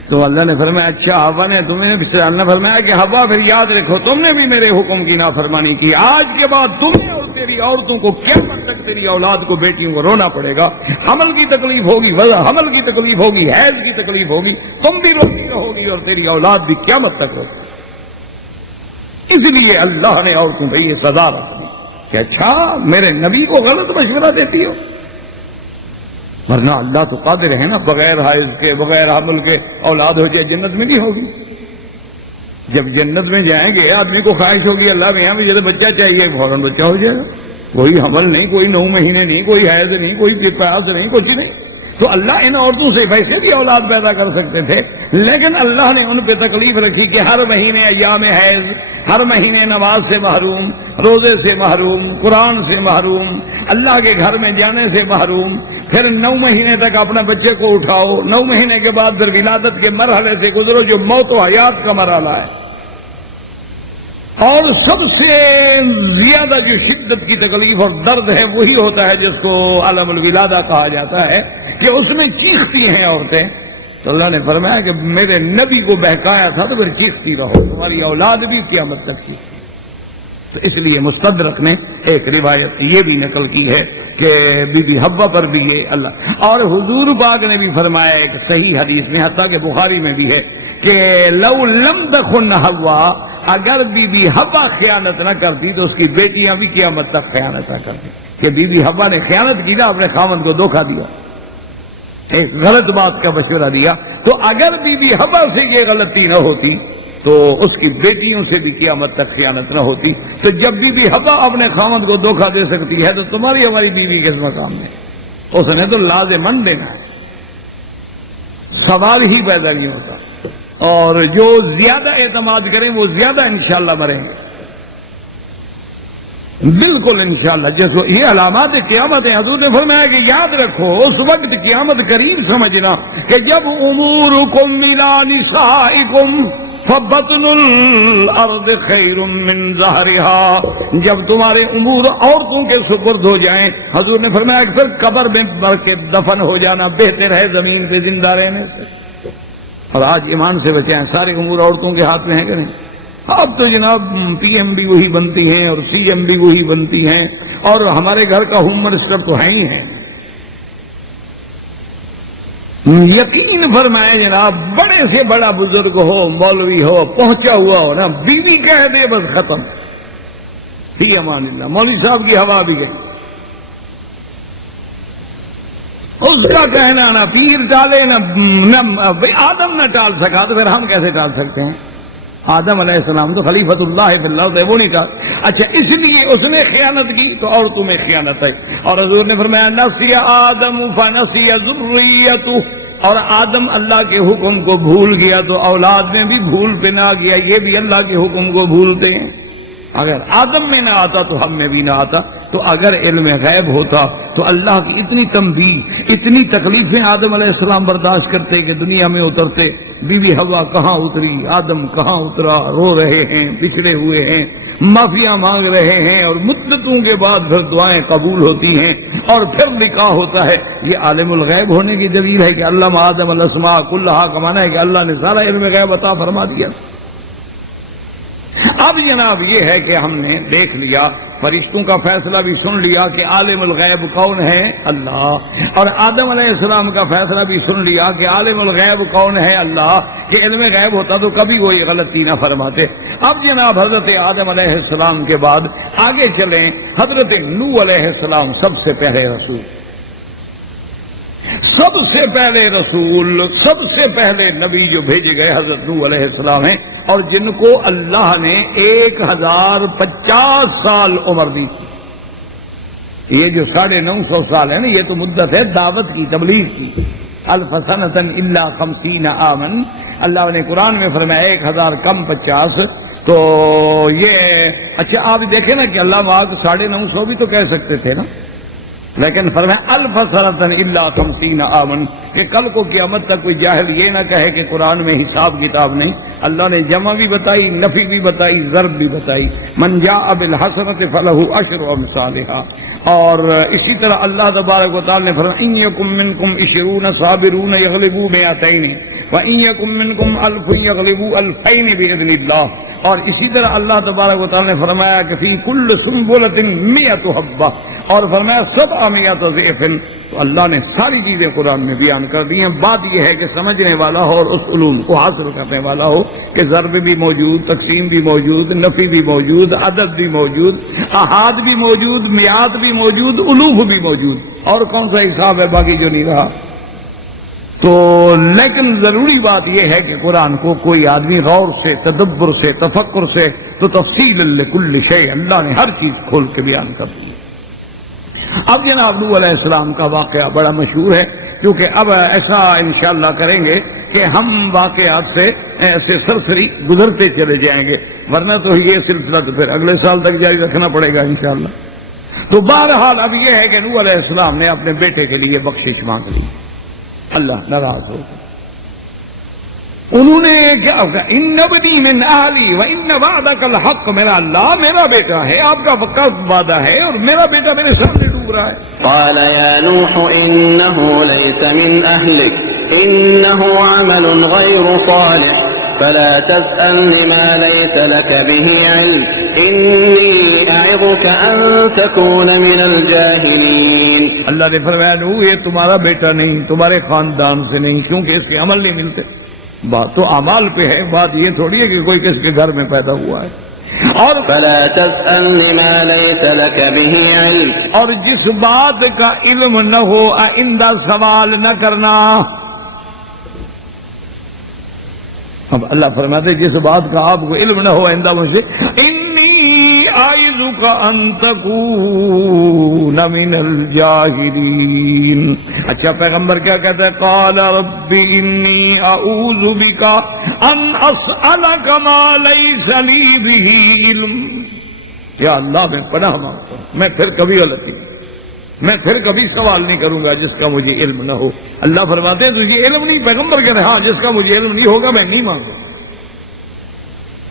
تو اللہ نے فرمایا اچھا ہوا نے تمہیں پھسلایا، اللہ نے فرمایا کہ ہوا پھر یاد رکھو تم نے بھی میرے حکم کی نافرمانی کی، آج کے بعد تمہیں اور تیری عورتوں کو قیامت تک تیری اولاد کو بیٹیوں کو رونا پڑے گا، حمل کی تکلیف ہوگی، وضع حمل کی تکلیف ہوگی، حیض کی تکلیف ہوگی، تم بھی روتی رہوگی اور تیری اولاد بھی قیامت تک ہوگی۔ اس لیے اللہ نے عورتوں کو یہ سزا رکھی کہ اچھا میرے نبی کو غلط مشورہ دیتی ہو، ورنہ اللہ تو قادر ہے نا بغیر حیض کے بغیر حمل کے اولاد ہو جائے، جنت میں نہیں ہوگی۔ جب جنت میں جائیں گے آدمی کو خواہش ہوگی اللہ میاں مجھے تو بچہ چاہیے، فوراً بچہ ہو جائے گا، کوئی حمل نہیں، کوئی 9 مہینے نہیں، کوئی حیض نہیں، کوئی پیاس نہیں، کچھ نہیں. تو اللہ ان عورتوں سے ویسے بھی اولاد پیدا کر سکتے تھے، لیکن اللہ نے ان پہ تکلیف رکھی کہ ہر مہینے ایام حیض، ہر مہینے نماز سے محروم، روزے سے محروم، قرآن سے محروم، اللہ کے گھر میں جانے سے محروم. پھر 9 مہینے تک اپنے بچے کو اٹھاؤ، 9 مہینے کے بعد پھر ولادت کے مرحلے سے گزرو جو موت و حیات کا مرحلہ ہے. اور سب سے زیادہ جو شدت کی تکلیف اور درد ہے وہی ہوتا ہے جس کو عالم الولادہ کہا جاتا ہے، کہ اس میں چیختی ہیں عورتیں. تو اللہ نے فرمایا کہ میرے نبی کو بہکایا تھا تو پھر چیختی رہو، تمہاری اولاد بھی قیامت تک چیختی. تو اس لیے مستدرک نے ایک روایت یہ بھی نقل کی ہے کہ بی بی حوا پر بھی یہ اللہ، اور حضور پاک نے بھی فرمایا ایک صحیح حدیث میں، حتیٰ کہ بخاری میں بھی ہے، کہ لو لم تخن حوا، اگر بی بی حوا خیانت نہ کرتی تو اس کی بیٹیاں بھی قیامت تک خیانت نہ کرتی. کہ بی بی حوا نے خیانت کی نا، اپنے خاوند کو دھوکہ دیا، ایک غلط بات کا مشورہ دیا. تو اگر بی بی حوا سے یہ غلطی نہ ہوتی تو اس کی بیٹیوں سے بھی قیامت تک خیانت نہ ہوتی. تو جب بی بی حوا اپنے خاوند کو دھوکہ دے سکتی ہے تو تمہاری ہماری بیوی کس مقام میں؟ اس نے تو لازمن دینا ہے، سوال ہی پیدا نہیں ہوتا. اور جو زیادہ اعتماد کریں وہ زیادہ انشاءاللہ مریں گے، بالکل انشاءاللہ. جیسے یہ علامات قیامت ہیں. حضور نے فرمایا کہ یاد رکھو اس وقت قیامت قریب سمجھنا کہ جب امورکم الی نسائکم فبطن الارض خیر من ظہرها، جب تمہارے امور عورتوں کے سپرد ہو جائیں، حضور نے فرمایا کہ پھر قبر میں مر کے دفن ہو جانا بہتر ہے زمین پہ زندہ رہنے سے. اور آج ایمان سے بچے ہیں، سارے امور عورتوں کے ہاتھ میں ہیں کہ نہیں؟ اب تو جناب پی ایم بھی وہی بنتی ہیں اور سی ایم بھی وہی بنتی ہیں، اور ہمارے گھر کا ہوم منسٹر تو ہے ہی ہے. یقین فرمائے جناب، بڑے سے بڑا بزرگ ہو، مولوی ہو، پہنچا ہوا ہو نا، بیوی کہہ دے بس ختم، فی امان اللہ. مولوی صاحب کی ہوا بھی گئی، اس کا کہنا نہ پیر ٹالے نہ آدم نہ ٹال سکا تو پھر ہم کیسے ٹال سکتے ہیں؟ آدم علیہ السلام تو خلیفۃ اللہ فی الارض ہے، وہ نہیں ٹال. اچھا اس لیے اس نے خیانت کی تو عورتوں میں خیانت ہے. اور حضور نے فرمایا نسی آدم فنسی ذریتہ، اور آدم اللہ کے حکم کو بھول گیا تو اولاد میں بھی بھول پہ نہ گیا، یہ بھی اللہ کے حکم کو بھولتے ہیں. اگر آدم میں نہ آتا تو ہم میں بھی نہ آتا. تو اگر علم غیب ہوتا تو اللہ کی اتنی تنبیہ، اتنی تکلیفیں آدم علیہ السلام برداشت کرتے کہ دنیا میں اترتے. بی بی حوا کہاں اتری، آدم کہاں اترا، رو رہے ہیں، بچھڑے ہوئے ہیں، معافیاں مانگ رہے ہیں، اور مدتوں کے بعد پھر دعائیں قبول ہوتی ہیں اور پھر نکاح ہوتا ہے. یہ عالم الغیب ہونے کی دلیل ہے کہ علم آدم الاسماء کلھا کا معنی ہے کہ اللہ نے سارا علم غیب عطا فرما دیا. اب جناب یہ ہے کہ ہم نے دیکھ لیا، فرشتوں کا فیصلہ بھی سن لیا کہ عالم الغیب کون ہے؟ اللہ. اور آدم علیہ السلام کا فیصلہ بھی سن لیا کہ عالم الغیب کون ہے؟ اللہ. کہ علم غیب ہوتا تو کبھی وہ یہ غلطی نہ فرماتے. اب جناب حضرت آدم علیہ السلام کے بعد آگے چلیں. حضرت نوح علیہ السلام سب سے پہلے رسول، سب سے پہلے رسول، سب سے پہلے نبی جو بھیجے گئے حضرت نوح علیہ السلام ہیں، اور جن کو اللہ نے 1050 سال عمر دی. یہ جو 950 سال ہے نا، یہ تو مدت ہے دعوت کی، تبلیغ کی. الف سنۃ الا 50 عاما، اللہ نے قرآن میں فرمایا 1000 کم 50. تو یہ اچھا آپ دیکھیں نا کہ اللہ پاک 950 بھی تو کہہ سکتے تھے نا، لیکن فرمایا الف سنۃ الا 50 عاما، کہ کل کو قیامت تک کوئی جاہل یہ نہ کہے کہ قرآن میں حساب کتاب نہیں. اللہ نے جمع بھی بتائی، نفی بھی بتائی، ضرب بھی بتائی. من جاء بالحسنۃ فلہ عشر امثالها. اور اسی طرح اللہ تبارک و تعالی نے فرمایا ان یکم منکم 20 صابرون یغلبوا 200 وَإِن يَكُن مِّنكُمْ أَلْفٌ يَغْلِبُوا أَلْفَيْنِ بِإِذْنِ اللَّهِ. اور اسی طرح اللہ تبارک و تعالی نے فرمایا کہ فی کل سنبلۃ 100 حبہ، اور فرمایا 700 ضعف. تو اللہ نے ساری چیزیں قرآن میں بیان کر دی ہیں. بات یہ ہے کہ سمجھنے والا ہو اور اس علوم کو حاصل کرنے والا ہو کہ ضرب بھی موجود، تقسیم بھی موجود، نفی بھی موجود، عدد بھی موجود، احاد بھی موجود، میعاد بھی موجود، الوف بھی موجود. اور کون سا حساب ہے باقی جو نہیں رہا؟ تو لیکن ضروری بات یہ ہے کہ قرآن کو کوئی آدمی غور سے، تدبر سے، تفکر سے، تو تفصیل لکل شیء، اللہ نے ہر چیز کھول کے بیان کر دی. اب جناب نوح علیہ السلام کا واقعہ بڑا مشہور ہے، کیونکہ اب ایسا انشاءاللہ کریں گے کہ ہم واقعات سے ایسے سرسری گزرتے چلے جائیں گے، ورنہ تو یہ سلسلہ تو پھر اگلے سال تک جاری رکھنا پڑے گا انشاءاللہ۔ تو بہرحال اب یہ ہے کہ نوح علیہ السلام نے اپنے بیٹے کے لیے بخشش مانگ لی، اللہ ناراض ہو گیا۔ انہوں نے کیا کہا، ان ابنی من اہلی و ان وعدک الحق، میرا اللہ میرا بیٹا ہے، آپ کا پکا وعدہ ہے اور میرا بیٹا میرے سامنے ڈوب رہا ہے۔ قال يا نوح إنه ليس من أهلك إنه عمل غير صالح فلا تسألني ما ليس لك به علم إني أعظك أن تكون من الجاهلين۔ اللہ نے فرمایا نوح یہ تمہارا بیٹا نہیں، تمہارے خاندان سے نہیں، کیونکہ اس کے عمل نہیں ملتے۔ بات تو اعمال پہ ہے، بات یہ تھوڑی ہے کہ کوئی کس کے گھر میں پیدا ہوا ہے۔ اور فلا تسألني ما ليس لك به علم، اور جس بات کا علم نہ ہو آئندہ سوال نہ کرنا۔ اب اللہ فرماتے جس بات کا آپ کو علم نہ ہو آئندہ مجھ سے، انی اعظک ان تکون من الجاہلین۔ اچھا پیغمبر کیا کہتا ہے، قال رب انی اعوذ بک ان اسألک ما لیس لی بہ علم۔ یا اللہ میں پناہ مانگتا ہوں، میں پھر کبھی غلطی، میں پھر کبھی سوال نہیں کروں گا جس کا مجھے علم نہ ہو۔ اللہ فرماتے ہیں تجھے علم نہیں، پیغمبر کہتے ہیں ہاں جس کا مجھے علم نہیں ہوگا میں نہیں مانگوں۔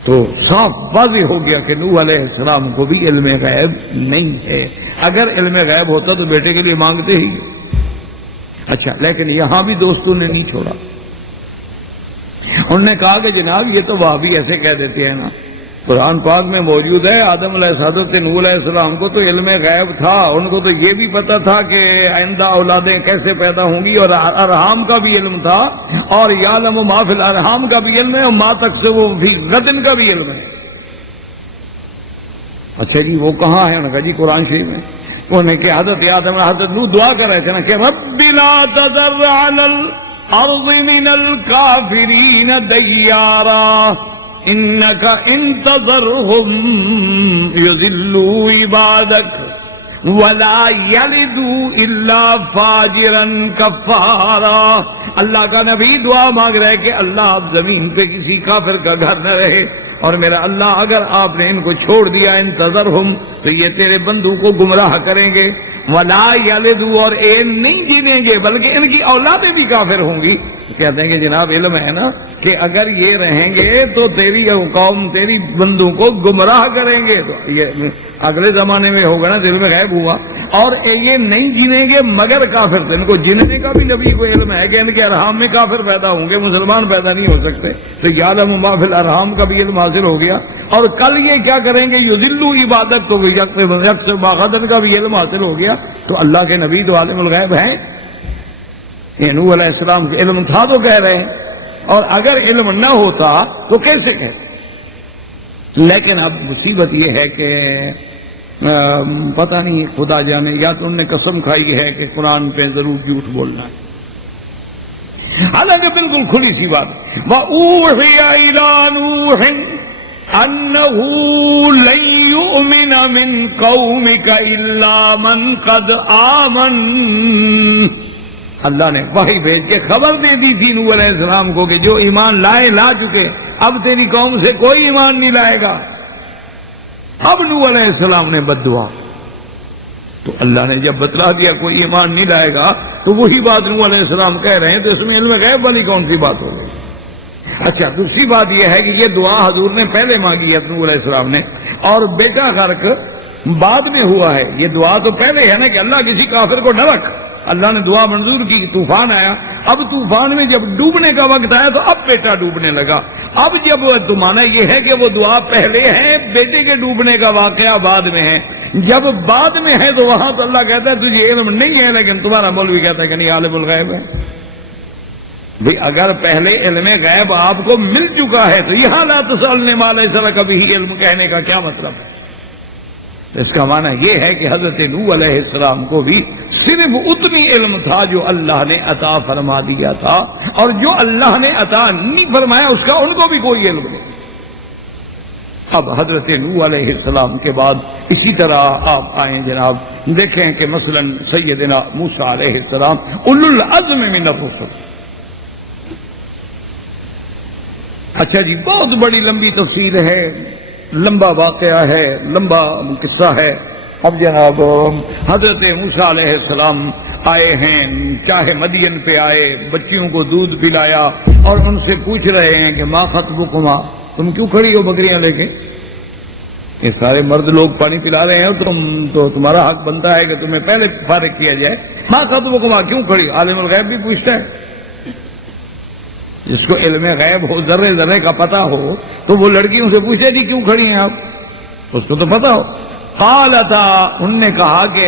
تو صاف واضح ہو گیا کہ نوح علیہ السلام کو بھی علم غیب نہیں ہے، اگر علم غیب ہوتا تو بیٹے کے لیے مانگتے ہی۔ اچھا لیکن یہاں بھی دوستوں نے نہیں چھوڑا، انہوں نے کہا کہ جناب یہ تو وہابی ایسے کہہ دیتے ہیں نا، قرآن پاک میں موجود ہے آدم علیہ السلام سے نوح علیہ السلام کو تو علم غیب تھا، ان کو تو یہ بھی پتا تھا کہ آئندہ اولادیں کیسے پیدا ہوں گی، اور ارحام کا بھی علم تھا، اور یعلم ما فی الارحام کا بھی علم ہے، اور ما تکسب فی غد کا بھی علم ہے۔ اچھا جی وہ کہاں ہے؟ انہوں نے کہا جی قرآن شریف میں۔ انہوں نے کہ حضرت آدم حضرت نوح دعا کر رہے تھے نا کہ رب لا تذر علی الارض من الکافرین دیارا انک ان تذرهم یضلوا عبادک ولا یلدوا الا فاجرا کفارا۔ اللہ کا نبی دعا مانگ رہے کہ اللہ اب زمین پہ کسی کافر کا گھر نہ رہے، اور میرا اللہ اگر آپ نے ان کو چھوڑ دیا انتظرہم تو یہ تیرے بندوں کو گمراہ کریں گے، ولا یلدوا اور نہیں جینیں گے بلکہ ان کی اولادیں بھی کافر ہوں گی۔ کہتے ہیں کہ جناب علم ہے نا کہ اگر یہ رہیں گے تو تیری قوم تیری بندوں کو گمراہ کریں گے، تو یہ اگلے زمانے میں ہوگا نا، دل میں غیب ہوا، اور یہ نہیں جینیں گے مگر کافر تھے۔ ان کو جننے کا بھی نبی کو علم ہے کہ ان کے ارحام میں کافر پیدا ہوں گے، مسلمان پیدا نہیں ہو سکتے، تو یعلم ما فی الارحام کا بھی علم حاصل ہو گیا۔ اور کل یہ کیا کریں گے، یذلوا عبادت، تو یکسر باغدن کا بھی علم حاصل ہو گیا۔ تو اللہ کے نبی تو عالم الغیب ہیں، نوح علیہ السلام سے علم تھا تو کہہ رہے ہیں، اور اگر علم نہ ہوتا تو کیسے کہتے؟ لیکن اب مصیبت یہ ہے کہ پتہ نہیں خدا جانے، یا تو انہوں نے قسم کھائی ہے کہ قرآن پہ ضرور جھوٹ بولنا ہے، حالانکہ بالکل کھلی سی بات۔ وَأُوحِيَ إِلَىٰ نُوحٍ أَنَّهُ لَن يُؤْمِنَ مِن قَوْمِكَ إِلَّا مَن قَدْ آمَنَ۔ اللہ نے وحی بھیج کے خبر دے دی تھی نوح علیہ السلام کو کہ جو ایمان لائے لا چکے، اب تیری قوم سے کوئی ایمان نہیں لائے گا۔ اب نوح علیہ السلام نے بد دعا، تو اللہ نے جب بتلا دیا کوئی ایمان نہیں لائے گا تو وہی بات نوح علیہ السلام کہہ رہے ہیں، تو اس میں علم غیب والی کون سی بات ہو گئی؟ اچھا دوسری بات یہ ہے کہ یہ دعا حضور نے پہلے مانگی ہے نوح علیہ السلام نے، اور بیٹا غرق بعد میں ہوا ہے۔ یہ دعا تو پہلے ہے نا کہ اللہ کسی کافر کو نہ رکھ، اللہ نے دعا منظور کی، طوفان آیا، اب طوفان میں جب ڈوبنے کا وقت آیا تو اب بیٹا ڈوبنے لگا۔ اب جب تمہارا یہ ہے کہ وہ دعا پہلے ہے، بیٹے کے ڈوبنے کا واقعہ بعد میں ہے، جب بعد میں ہے تو وہاں تو اللہ کہتا ہے تجھے علم نہیں ہے، لیکن تمہارا مولوی کہتا ہے کہ نہیں عالم الغیب ہے۔ بھئی اگر پہلے علم غیب آپ کو مل چکا ہے تو یہاں لا تسألنی ما لیس لک بہ علم کہنے کا کیا مطلب ہے؟ اس کا معنی یہ ہے کہ حضرت نوح علیہ السلام کو بھی صرف اتنی علم تھا جو اللہ نے عطا فرما دیا تھا، اور جو اللہ نے عطا نہیں فرمایا اس کا ان کو بھی کوئی علم نہیں۔ اب حضرت نوح علیہ السلام کے بعد اسی طرح آپ آئیں جناب، دیکھیں کہ مثلا سیدنا موسیٰ علیہ السلام اولو العزم من الرسل. اچھا جی، بہت بڑی لمبی تفصیل ہے، لمبا واقعہ ہے، لمبا قصہ ہے. اب جناب حضرت موسیٰ علیہ السلام آئے ہیں، چاہے مدین پہ آئے، بچیوں کو دودھ پلایا اور ان سے پوچھ رہے ہیں کہ ما خطبکما، تم کیوں کھڑی ہو بکریاں لے کے؟ یہ سارے مرد لوگ پانی پلا رہے ہیں، تمہارا حق بنتا ہے کہ تمہیں پہلے فارغ کیا جائے. ما خطبکما، کیوں کھڑی؟ عالم الغیب بھی پوچھتا ہے. جس کو علم غیب ہو، ذرے ذرے کا پتہ ہو، تو وہ لڑکیوں سے پوچھے جی کیوں کھڑی ہیں آپ، اس کو تو پتہ ہو. قالتا، ان نے کہا کہ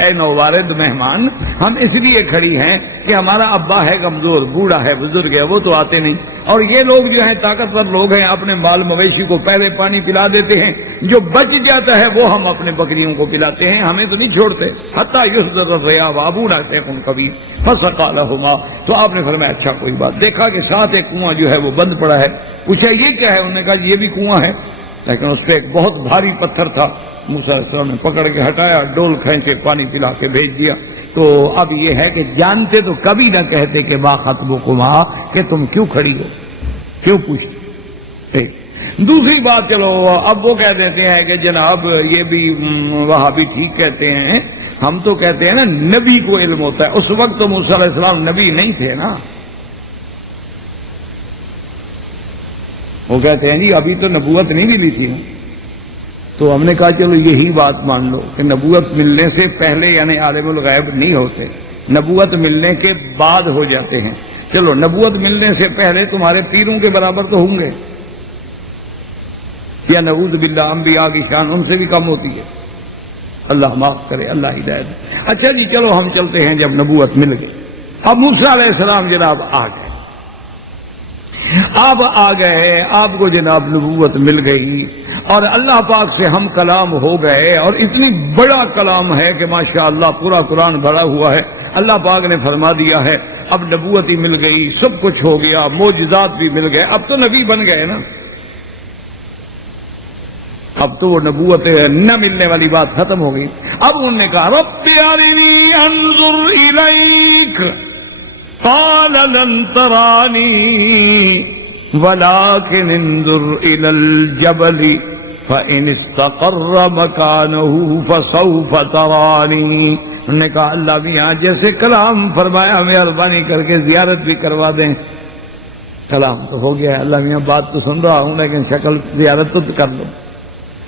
اے نوبارد مہمان، ہم اس لیے کھڑی ہیں کہ ہمارا ابا ہے کمزور، بوڑھا ہے، بزرگ ہے، وہ تو آتے نہیں، اور یہ لوگ جو ہیں طاقتور لوگ ہیں، اپنے مال مویشی کو پہلے پانی پلا دیتے ہیں، جو بچ جاتا ہے وہ ہم اپنے بکریوں کو پلاتے ہیں، ہمیں تو نہیں چھوڑتے. حتی یصدر الریاء وابونا شیخ کبیر فسقا لہما. تو آپ نے فرمایا اچھا کوئی بات. دیکھا کہ ساتھ ایک کنواں جو ہے وہ بند پڑا ہے. پوچھا یہ کیا ہے؟ انہوں نے کہا یہ بھی کنواں ہے، لیکن اس پہ ایک بہت بھاری پتھر تھا. موسیٰ علیہ السلام نے پکڑ کے ہٹایا، ڈول کھینچے پانی پلا کے بھیج دیا. تو اب یہ ہے کہ جانتے تو کبھی نہ کہتے کہ ما خطبکما، کہ تم کیوں کھڑی ہو، کیوں پوچھتے. دوسری بات، چلو اب وہ کہہ دیتے ہیں کہ جناب یہ بھی وہاں بھی ٹھیک کہتے ہیں، ہم تو کہتے ہیں نا نبی کو علم ہوتا ہے. اس وقت تو موسیٰ علیہ السلام نبی نہیں تھے نا. وہ کہتے ہیں جی ابھی تو نبوت نہیں ملی تھی. تو ہم نے کہا چلو یہی بات مان لو کہ نبوت ملنے سے پہلے یعنی عالم الغیب نہیں ہوتے، نبوت ملنے کے بعد ہو جاتے ہیں. چلو نبوت ملنے سے پہلے تمہارے پیروں کے برابر تو ہوں گے، یا نعوذ باللہ انبیاء کی شان ان سے بھی کم ہوتی ہے. اللہ معاف کرے، اللہ ہدایت. اچھا جی چلو ہم چلتے ہیں. جب نبوت مل گئی، اب موسیٰ علیہ السلام جناب آ گئے. آپ آ گئے، آپ کو جناب نبوت مل گئی اور اللہ پاک سے ہم کلام ہو گئے. اور اتنی بڑا کلام ہے کہ ماشاءاللہ پورا قرآن بھرا ہوا ہے. اللہ پاک نے فرما دیا ہے اب نبوت ہی مل گئی، سب کچھ ہو گیا، معجزات بھی مل گئے، اب تو نبی بن گئے نا. اب تو وہ نبوت نہ ملنے والی بات ختم ہو گئی. اب انہوں نے کہا رب ارنی انظر الیک قال لن ترانی ولكن انظر الى الجبل فان استقر مكانه فسوف ترانی. انہوں نے کہا اللہ میاں جیسے کلام فرمایا مہربانی کر کے زیارت بھی کروا دیں. کلام تو ہو گیا ہے، اللہ میاں بات تو سن رہا ہوں لیکن شکل زیارت تو کر لو.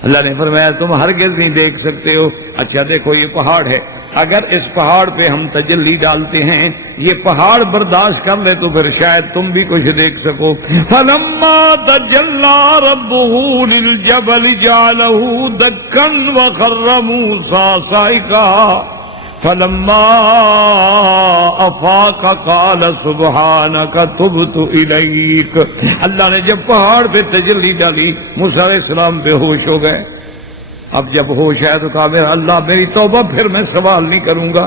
اللہ نے فرمایا تم ہرگز نہیں دیکھ سکتے ہو. اچھا دیکھو یہ پہاڑ ہے، اگر اس پہاڑ پہ ہم تجلی ڈالتے ہیں، یہ پہاڑ برداشت کر لے تو پھر شاید تم بھی کچھ دیکھ سکو. فلما تجلی ربہ للجبل جعلہ دکا وخر موسیٰ صعقا فلما افاق قال سبحانک تبت الیک. اللہ نے جب پہاڑ پہ تجلی ڈالی موسیٰ علیہ السلام بے ہوش ہو گئے. اب جب ہوش ہے تو کہا میرا اللہ میری توبہ، پھر میں سوال نہیں کروں گا.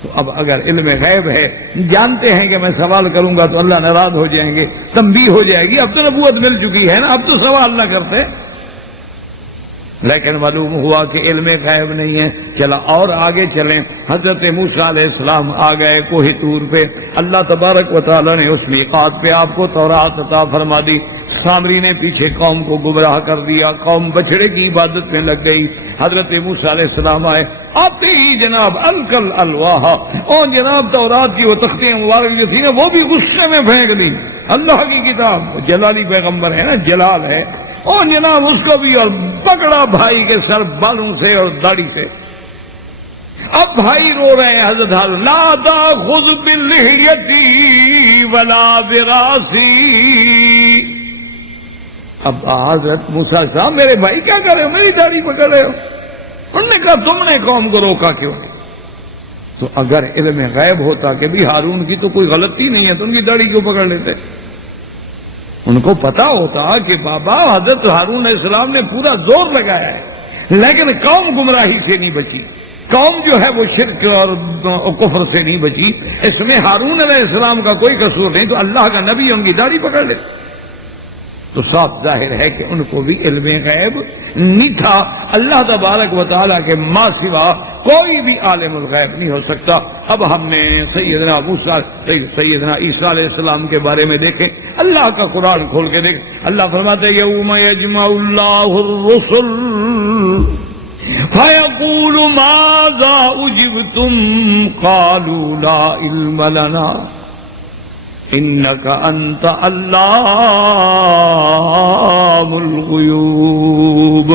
تو اب اگر علم غیب ہے، جانتے ہیں کہ میں سوال کروں گا تو اللہ ناراض ہو جائیں گے، تنبیہ ہو جائے گی. اب تو نبوت مل چکی ہے نا، اب تو سوال نہ کرتے. لیکن معلوم ہوا کہ علم غیب نہیں ہے. چلا اور آگے چلیں. حضرت موسیٰ علیہ السلام آ گئے کوہ طور پہ. اللہ تبارک و تعالیٰ نے اس میقات پہ آپ کو تورات عطا فرما دی. سامری نے پیچھے قوم کو گمراہ کر دیا، قوم بچڑے کی عبادت میں لگ گئی. حضرت موسیٰ علیہ السلام آئے، آتے ہی جناب الکل الواح، اور جناب تورات کی وہ تختیں مبارک جو تھی نا وہ بھی غصے میں پھینک دی. اللہ کی کتاب، جلالی پیغمبر ہے نا، جلال ہے، اور جناب اس کو بھی اور پکڑا بھائی کے سر بالوں سے اور داڑھی سے. اب بھائی رو رہے ہیں. حضرت لا تاخذ بلحیتی ولا براسی. اب حضرت موسیٰ صاحب میرے بھائی کیا کر رہے ہو، میری داڑھی پکڑ رہے ہو. انہوں نے کہا تم نے قوم کو روکا کیوں؟ تو اگر علم غیب ہوتا کہ بھی ہارون کی تو کوئی غلطی نہیں ہے تو ان کی داڑھی کیوں پکڑ لیتے؟ ان کو پتا ہوتا کہ بابا حضرت ہارون علیہ السلام نے پورا زور لگایا ہے، لیکن قوم گمراہی سے نہیں بچی، قوم جو ہے وہ شرک اور کفر سے نہیں بچی. اس میں ہارون علیہ السلام کا کوئی قصور نہیں، تو اللہ کا نبی ان کی داڑھی پکڑ لے. تو صاف ظاہر ہے کہ ان کو بھی علم غیب نہیں تھا. اللہ تبارک و تعالیٰ کے ماں سوا کوئی بھی عالم الغیب نہیں ہو سکتا. اب ہم نے سیدنا عیسیٰ علیہ السلام کے بارے میں دیکھیں, اللہ کا قرآن کھول کے دیکھ, اللہ فرماتے ہیں یوم یجمع اللہ الرسل فیقول ماذا اجبتم قالوا لا علم لنا انک انت علام الغیوب.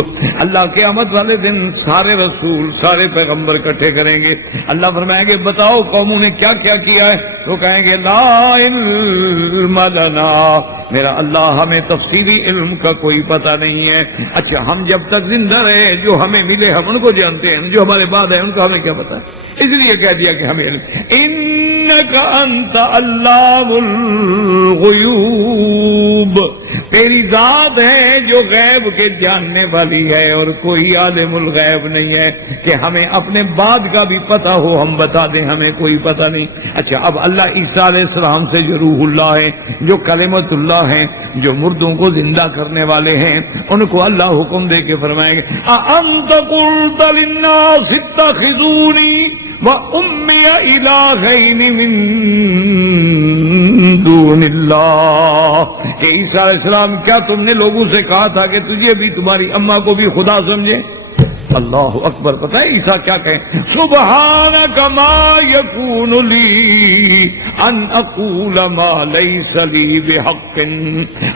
اللہ قیامت والے دن سارے رسول سارے پیغمبر اکٹھے کریں گے. اللہ فرمائیں گے بتاؤ قوموں نے کیا کیا کیا ہے, تو کہیں گے لا علم لنا, میرا اللہ ہمیں تفصیلی علم کا کوئی پتہ نہیں ہے. اچھا ہم جب تک زندہ رہے جو ہمیں ملے ہم ان کو جانتے ہیں, جو ہمارے بعد ہے ان کا ہمیں کیا پتہ ہے, اس لیے کہہ دیا کہ ہمیں علم. انک انت علام الغیوب, تیری ذات ہے جو غیب کے جاننے والی ہے اور کوئی عالم الغیب نہیں ہے کہ ہمیں اپنے بعد کا بھی پتہ ہو ہم بتا دیں, ہمیں کوئی پتہ نہیں. اچھا اب اللہ عیسیٰ علیہ السلام سے جو روح اللہ ہے, جو کلمت اللہ ہیں, جو مردوں کو زندہ کرنے والے ہیں, ان کو اللہ حکم دے کے فرمائیں گے اَأَنْتَ قُلْتَ لِلنَّاسِ اتَّخِذُونِي وَأُمِّيَ إِلَٰهَيْنِ مِن دون اللہ. کہ عیسیٰ علیہ السلام کیا تم نے لوگوں سے کہا تھا کہ تجھے بھی تمہاری اماں کو بھی خدا سمجھے؟ اللہ اکبر. پتہ ہے عیسیٰ کیا کہیں, سبحانک ما یکون لی ان اقول ما لیس لی بحق.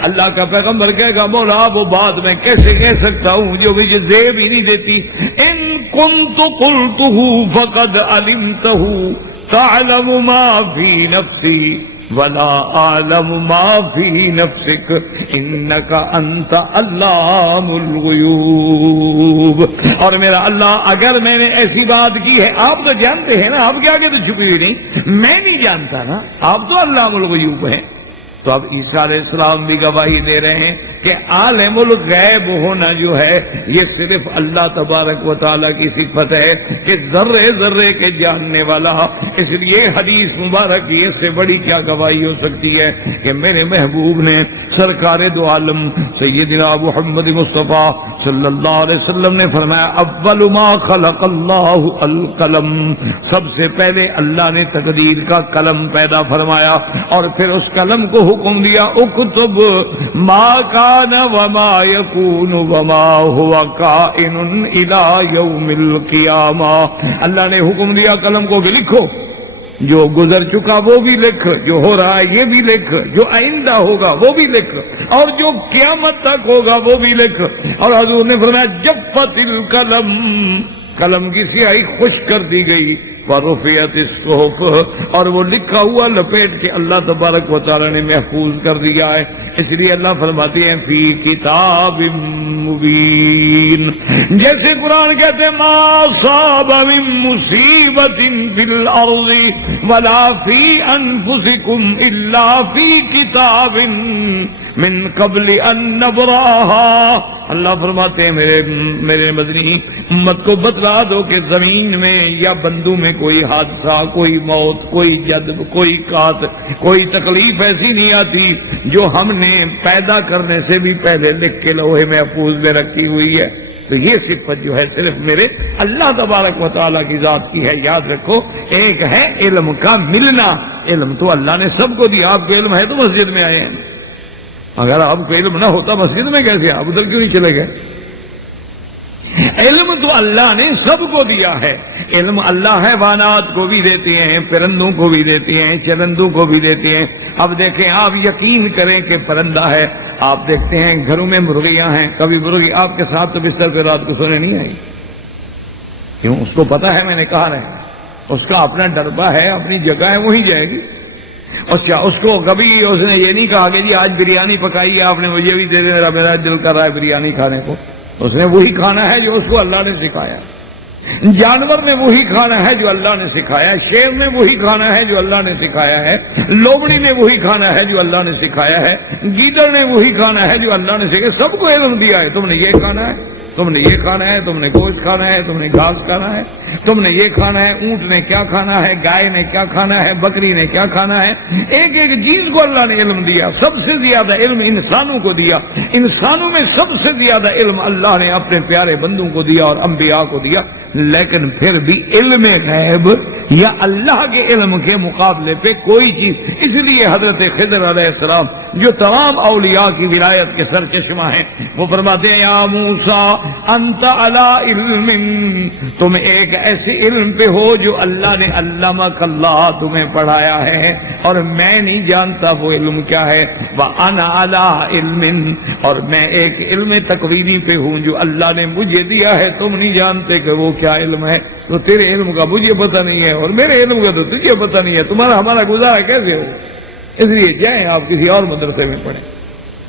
اللہ کا پیغمبر کہے گا مولا وہ بات میں کیسے کہہ سکتا ہوں جو مجھے زیب ہی نہیں دیتی. ان کنت قلتہ فقد علمتہ تعلم ما فی نفسی ولا اعلم ما فی نفسک انک انت علام الغیوب. اور میرا اللہ اگر میں نے ایسی بات کی ہے, آپ تو جانتے ہیں نا, آپ کے آگے تو چھپی ہوئی نہیں, میں نہیں جانتا نا, آپ تو علام الغیوب ہیں. تو اب عیسیٰ علیہ السلام بھی گواہی دے رہے ہیں کہ عالم الغیب ہونا جو ہے یہ صرف اللہ تبارک و تعالیٰ کی صفت ہے کہ ذرے ذرے کے جاننے والا. اس لیے حدیث مبارک کی اس سے بڑی کیا گواہی ہو سکتی ہے کہ میرے محبوب نے سرکار دو عالم سیدنا محمد مصطفیٰ صلی اللہ علیہ وسلم نے فرمایا اول ما خلق اللہ القلم, سب سے پہلے اللہ نے تقدیر کا قلم پیدا فرمایا اور پھر اس قلم کو حکم دیا اکتب ما کان وما یکون وما هو کائن الی یوم القیامہ. اللہ نے حکم دیا قلم کو بھی لکھو, جو گزر چکا وہ بھی لکھ, جو ہو رہا ہے یہ بھی لکھ, جو آئندہ ہوگا وہ بھی لکھ, اور جو قیامت تک ہوگا وہ بھی لکھ. اور حضور نے فرمایا جفت القلم, قلم کی سیاہی خشک کر دی گئی, ورفعت الصحف, اور وہ لکھا ہوا لپیٹ کے اللہ تبارک و تعالی نے محفوظ کر دیا ہے. اس لیے اللہ فرماتے ہیں فی کتاب مبین. جیسے قرآن کہتے ہیں ما صاب من مصیبت فی الارض ولا فی انفسکم الا فی کتاب من قبل ان نبراها. اللہ فرماتے ہیں میرے مدنی امت کو بتلا دو کہ زمین میں یا بندوں میں کوئی حادثہ, کوئی موت, کوئی جذب, کوئی قات, کوئی تکلیف ایسی نہیں آتی جو ہم نے پیدا کرنے سے بھی پہلے لکھ کے لوہے محفوظ میں رکھی ہوئی ہے. تو یہ صفت جو ہے صرف میرے اللہ تبارک و تعالیٰ کی ذات کی ہے. یاد رکھو, ایک ہے علم کا ملنا, علم تو اللہ نے سب کو دیا. آپ کو علم ہے تو مسجد میں آئے ہیں, اگر آپ کو علم نہ ہوتا مسجد میں کیسے, آپ ادھر کیوں نہیں چلے گئے؟ علم تو اللہ نے سب کو دیا ہے. علم اللہ حیوانات کو بھی دیتے ہیں, پرندوں کو بھی دیتے ہیں, چرندوں کو بھی دیتے ہیں. اب دیکھیں, آپ یقین کریں کہ پرندہ ہے, آپ دیکھتے ہیں گھروں میں مرغیاں ہیں, کبھی مرغی آپ کے ساتھ تو بستر پہ رات کو سونے نہیں آئی. کیوں؟ اس کو پتا ہے میں نے کہا ہے, اس کا اپنا ڈربہ ہے, اپنی جگہ ہے, وہیں جائے گی. اچھا, اس کو کبھی اس نے یہ نہیں کہا کہ جی آج بریانی پکائی ہے آپ نے مجھے بھی دے دے, میرا دل کر رہا ہے بریانی کھانے کو. اس نے وہی کھانا ہے جو اس کو اللہ نے سکھایا. جانور نے وہی کھانا ہے جو اللہ نے سکھایا, شیر نے وہی کھانا ہے جو اللہ نے سکھایا ہے, لومڑی نے وہی کھانا ہے جو اللہ نے سکھایا ہے, گیدڑ نے وہی کھانا ہے جو اللہ نے سکھایا. سب کو علم دیا ہے, تم نے یہ کھانا ہے. تم نے یہ کھانا ہے، تم نے گوشت کھانا ہے، تم نے گھاس کھانا ہے، تم نے یہ کھانا ہے، اونٹ نے کیا کھانا ہے، گائے نے کیا کھانا ہے، بکری نے کیا کھانا ہے. ایک ایک چیز کو اللہ نے علم دیا. سب سے زیادہ علم انسانوں کو دیا. انسانوں میں سب سے زیادہ علم اللہ نے اپنے پیارے بندوں کو دیا اور انبیاء کو دیا. لیکن پھر بھی علم غیب یا اللہ کے علم کے مقابلے پہ کوئی چیز. اس لیے حضرت خضر علیہ السلام جو تمام اولیاء کی ولایت کے سرچشمہ ہیں، وہ فرماتے ہیں یا موسیٰ انت علی علم، تم ایک ایسے علم پہ ہو جو اللہ نے علمک اللہ تمہیں پڑھایا ہے اور میں نہیں جانتا وہ علم کیا ہے. وَأَنَا عَلَىٰ عِلْمٍ، اور میں ایک علم تقویری پہ ہوں جو اللہ نے مجھے دیا ہے، تم نہیں جانتے کہ وہ کیا علم ہے. تو تیرے علم کا مجھے پتہ نہیں ہے اور میرے علم کا تو تجھے پتہ نہیں ہے، تمہارا ہمارا گزارا کیسے ہو؟ اس لیے جائیں آپ کسی اور مدرسے میں پڑھیں.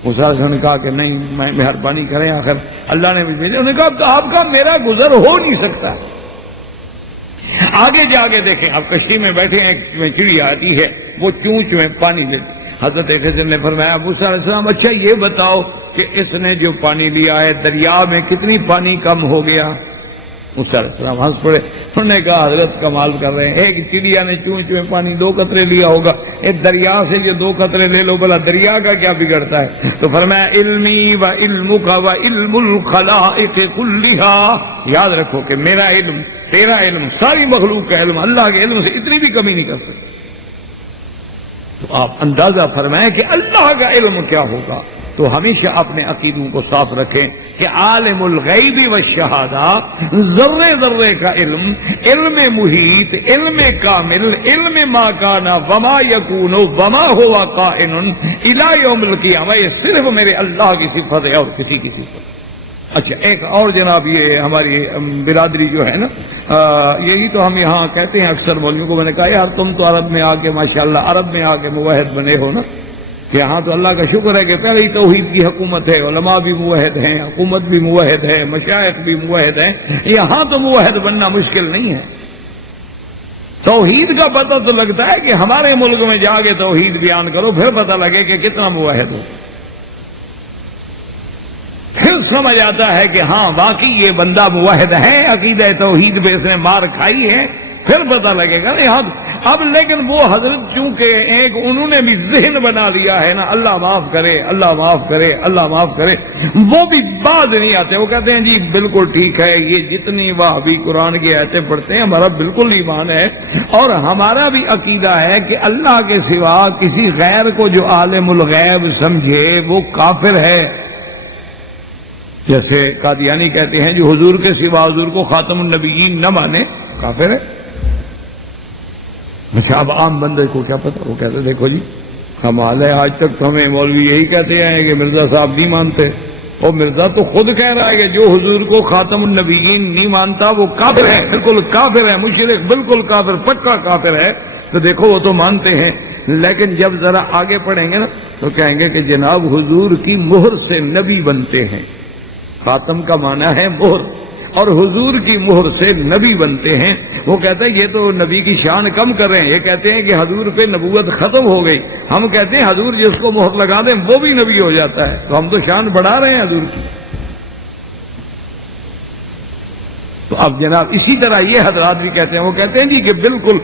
مسلسل نے کہا کہ نہیں، میں مہربانی کریں، آخر اللہ نے مجھے بھیجا. انہوں نے کہا آپ کا میرا گزر ہو نہیں سکتا. آگے جا کے دیکھیں، آپ کشتی میں بیٹھے ہیں، ایک چڑیا آتی ہے، وہ چونچ میں پانی لیتی. حضرت خضر نے فرمایا موسیٰ علیہ السلام اچھا یہ بتاؤ کہ اس نے جو پانی لیا ہے دریا میں کتنی پانی کم ہو گیا؟ موسیٰ علیہ السلام ہنس پڑے. انہوں نے کہا حضرت کمال کر رہے ہیں، ایک چڑیا نے چونچ میں پانی 2 قطرے لیا ہوگا، ایک دریا سے جو 2 قطرے لے لو بلا دریا کا کیا بگڑتا ہے؟ تو فرمایا علمی و علمک و علم الخلائق کلھا، یاد رکھو کہ میرا علم، تیرا علم، ساری مخلوق کا علم اللہ کے علم سے اتنی بھی کمی نہیں کر سکتے. تو آپ اندازہ فرمائیں کہ اللہ کا علم کیا ہوگا. تو ہمیشہ اپنے عقیدوں کو صاف رکھیں کہ عالم الغیب والشہادہ، ذرے ذرے کا علم، علم محیط، علم کامل، علم ما کانا وما یکون وما ہوا کائن الی یوم القیامہ، یہ صرف میرے اللہ کی صفت ہے اور کسی کی صفت. اچھا ایک اور جناب، یہ ہماری برادری جو ہے نا، یہی تو ہم یہاں کہتے ہیں اکثر مولویوں کو. میں نے کہا یار تم تو عرب میں آ کے ماشاءاللہ عرب میں آ کے موحد بنے ہو نا، کہ یہاں تو اللہ کا شکر ہے کہ پہلے ہی توحید کی حکومت ہے، علماء بھی موحد ہیں، حکومت بھی موحد ہے، مشائخ بھی موحد ہیں. یہاں تو موحد بننا مشکل نہیں ہے. توحید کا پتہ تو لگتا ہے کہ ہمارے ملک میں جا کے توحید بیان کرو، پھر پتہ لگے کہ کتنا موحد ہو. پھر سمجھ آتا ہے کہ ہاں واقعی یہ بندہ موحد ہے، عقیدہ توحید پہ اس نے مار کھائی ہے، پھر پتہ لگے گا نا. اب لیکن وہ حضرت چونکہ ایک انہوں نے بھی ذہن بنا دیا ہے نا، اللہ معاف کرے، اللہ معاف کرے، اللہ معاف کرے، وہ بھی باز نہیں آتے. وہ کہتے ہیں جی بالکل ٹھیک ہے، یہ جتنی وہابی قرآن کی آیتیں پڑھتے ہیں ہمارا بالکل ایمان ہے اور ہمارا بھی عقیدہ ہے کہ اللہ کے سوا کسی غیر کو جو عالم الغیب سمجھے وہ کافر ہے. جیسے قادیانی کہتے ہیں جو حضور کے سوا حضور کو خاتم النبیین نہ مانے کافر ہے. اچھا اب عام بندے کو کیا پتا؟ وہ کہتے دیکھو جی کمال ہے، آج تک تو ہمیں مولوی یہی کہتے ہیں کہ مرزا صاحب نہیں مانتے. اور مرزا تو خود کہہ رہا ہے کہ جو حضور کو خاتم النبیین نہیں مانتا وہ کافر ہے، بالکل کافر ہے، مشرک، بالکل کافر، پکا کافر ہے. تو دیکھو وہ تو مانتے ہیں، لیکن جب ذرا آگے پڑھیں گے نا تو کہیں گے کہ جناب حضور کی مہر سے نبی بنتے ہیں. خاتم کا معنی ہے مہر، اور حضور کی مہر سے نبی بنتے ہیں. وہ کہتے ہیں یہ تو نبی کی شان کم کر رہے ہیں، یہ کہتے ہیں کہ حضور پہ نبوت ختم ہو گئی. ہم کہتے ہیں حضور جس کو مہر لگا دیں وہ بھی نبی ہو جاتا ہے، تو ہم تو شان بڑھا رہے ہیں حضور کی. تو اب جناب اسی طرح یہ حضرات بھی کہتے ہیں، وہ کہتے ہیں جی کہ بالکل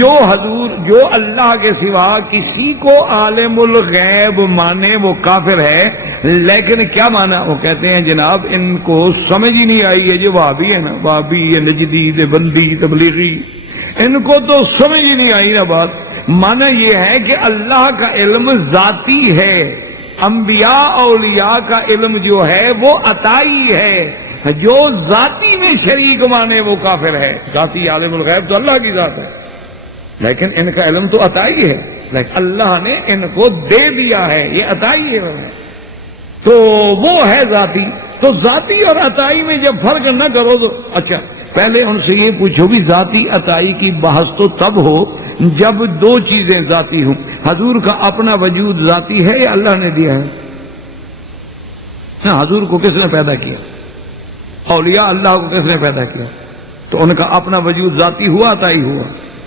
جو حضور، جو اللہ کے سوا کسی کو عالم الغیب مانے وہ کافر ہے. لیکن کیا مانا؟ وہ کہتے ہیں جناب ان کو سمجھ ہی نہیں آئی ہے، جو وہابی ہے نا، وہابی یہ نجدی دیوبندی تبلیغی، ان کو تو سمجھ ہی نہیں آئی نا بات. مانا یہ ہے کہ اللہ کا علم ذاتی ہے، انبیاء اولیاء کا علم جو ہے وہ عطائی ہے. جو ذاتی میں شریک مانے وہ کافر ہے. ذاتی عالم الغیب تو اللہ کی ذات ہے، لیکن ان کا علم تو عطائی ہے، لیکن اللہ نے ان کو دے دیا ہے، یہ عطائی ہے. تو وہ ہے ذاتی. تو ذاتی اور عطائی میں جب فرق نہ کرو تو اچھا پہلے ان سے یہ پوچھو بھی ذاتی عطائی کی بحث تو تب ہو جب دو چیزیں ذاتی ہوں. حضور کا اپنا وجود ذاتی ہے یا اللہ نے دیا ہے؟ حضور کو کس نے پیدا کیا؟ اولیاء اللہ کو کس نے پیدا کیا؟ تو ان کا اپنا وجود ذاتی ہوا عطائی ہوا.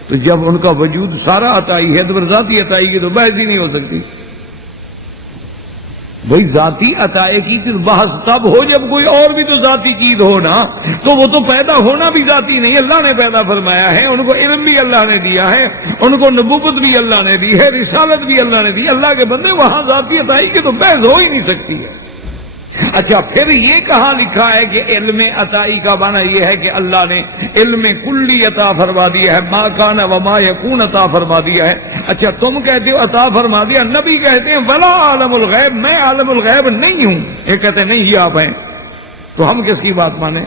تو جب ان کا وجود سارا عطائی ہے تو پھر ذاتی عطائی کی تو بحث ہی نہیں ہو سکتی. وہی ذاتی عطا کی بحث تب ہو جب کوئی اور بھی تو ذاتی چیز ہو نا، تو وہ تو پیدا ہونا بھی ذاتی نہیں، اللہ نے پیدا فرمایا ہے، ان کو علم بھی اللہ نے دیا ہے، ان کو نبوت بھی اللہ نے دی ہے، رسالت بھی اللہ نے دی، اللہ کے بندے وہاں ذاتی عطائی کی تو بحث ہو ہی نہیں سکتی ہے۔ اچھا پھر یہ کہاں لکھا ہے کہ علم عطائی کا معنی یہ ہے کہ اللہ نے علم کلی عطا فرما دیا ہے، ما کان و ما یکون عطا فرما دیا ہے؟ اچھا تم کہتے ہو عطا فرما دیا، نبی کہتے ہیں ولا عالم الغیب، میں عالم الغیب نہیں ہوں، یہ کہتے ہیں نہیں یہ آپ ہیں، تو ہم کس کی بات مانیں؟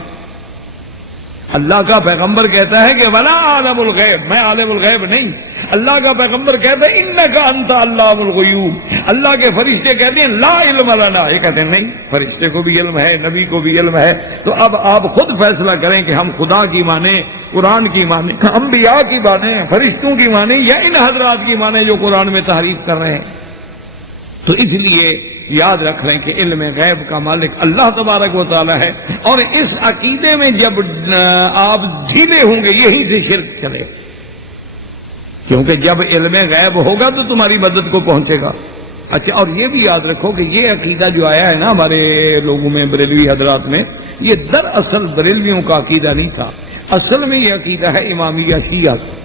اللہ کا پیغمبر کہتا ہے کہ ولا عالم الغیب، میں عالم الغیب نہیں، اللہ کا پیغمبر کہتا ہے انک انت علام الغیوب، اللہ کے فرشتے کہتے ہیں لا علم لنا، یہ کہتے ہیں نہیں، فرشتے کو بھی علم ہے، نبی کو بھی علم ہے۔ تو اب آپ خود فیصلہ کریں کہ ہم خدا کی مانیں، قرآن کی مانیں، انبیاء کی مانیں، فرشتوں کی مانیں، یا ان حضرات کی مانیں جو قرآن میں تحریف کر رہے ہیں۔ تو اس لیے یاد رکھ لیں کہ علم غیب کا مالک اللہ تبارک و تعالی ہے، اور اس عقیدے میں جب آپ ڈھیلے ہوں گے یہیں سے شرک چلے، کیونکہ جب علم غیب ہوگا تو تمہاری مدد کو پہنچے گا۔ اچھا اور یہ بھی یاد رکھو کہ یہ عقیدہ جو آیا ہے نا ہمارے لوگوں میں، بریلوی حضرات میں، یہ دراصل بریلویوں کا عقیدہ نہیں تھا، اصل میں یہ عقیدہ ہے امامیہ شیعہ کا،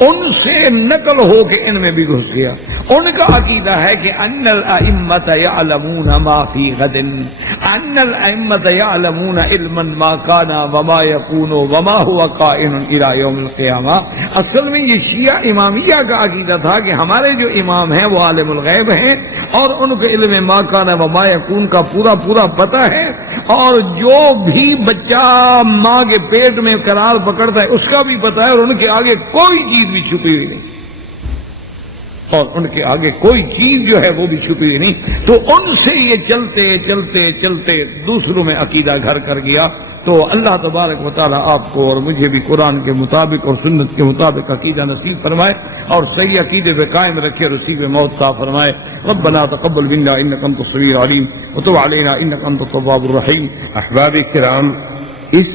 ان سے نقل ہو کے ان میں بھی گھس گیا۔ ان کا عقیدہ ہے کہ ان الائمۃ یعلمون ما فی غد، ان الائمۃ یعلمون علما ما کان وما یکون وما هو کائن الی یوم القیامہ۔ اصل میں یہ شیعہ امامیہ کا عقیدہ تھا کہ ہمارے جو امام ہیں وہ عالم الغیب ہیں، اور ان کو علم ما کان وما یکون کا پورا پورا پتہ ہے، اور جو بھی بچہ ماں کے پیٹ میں قرار پکڑتا ہے اس کا بھی پتہ ہے، اور ان کے آگے کوئی چیز بھی چھپی ہوئی نہیں، اور ان کے آگے کوئی چیز جو ہے وہ بھی چھپی ہوئی نہیں۔ تو ان سے یہ چلتے چلتے چلتے دوسروں میں عقیدہ گھر کر گیا۔ تو اللہ تبارک و تعالی آپ کو اور مجھے بھی قرآن کے مطابق اور سنت کے مطابق عقیدہ نصیب فرمائے، اور صحیح عقیدے پہ قائم رکھے، اور اسی پہ موت صاف فرمائے۔ ربنا تقبل منا انک انت السمیع العلیم وتب علینا انک انت التواب الرحیم۔ احباب کرام، اس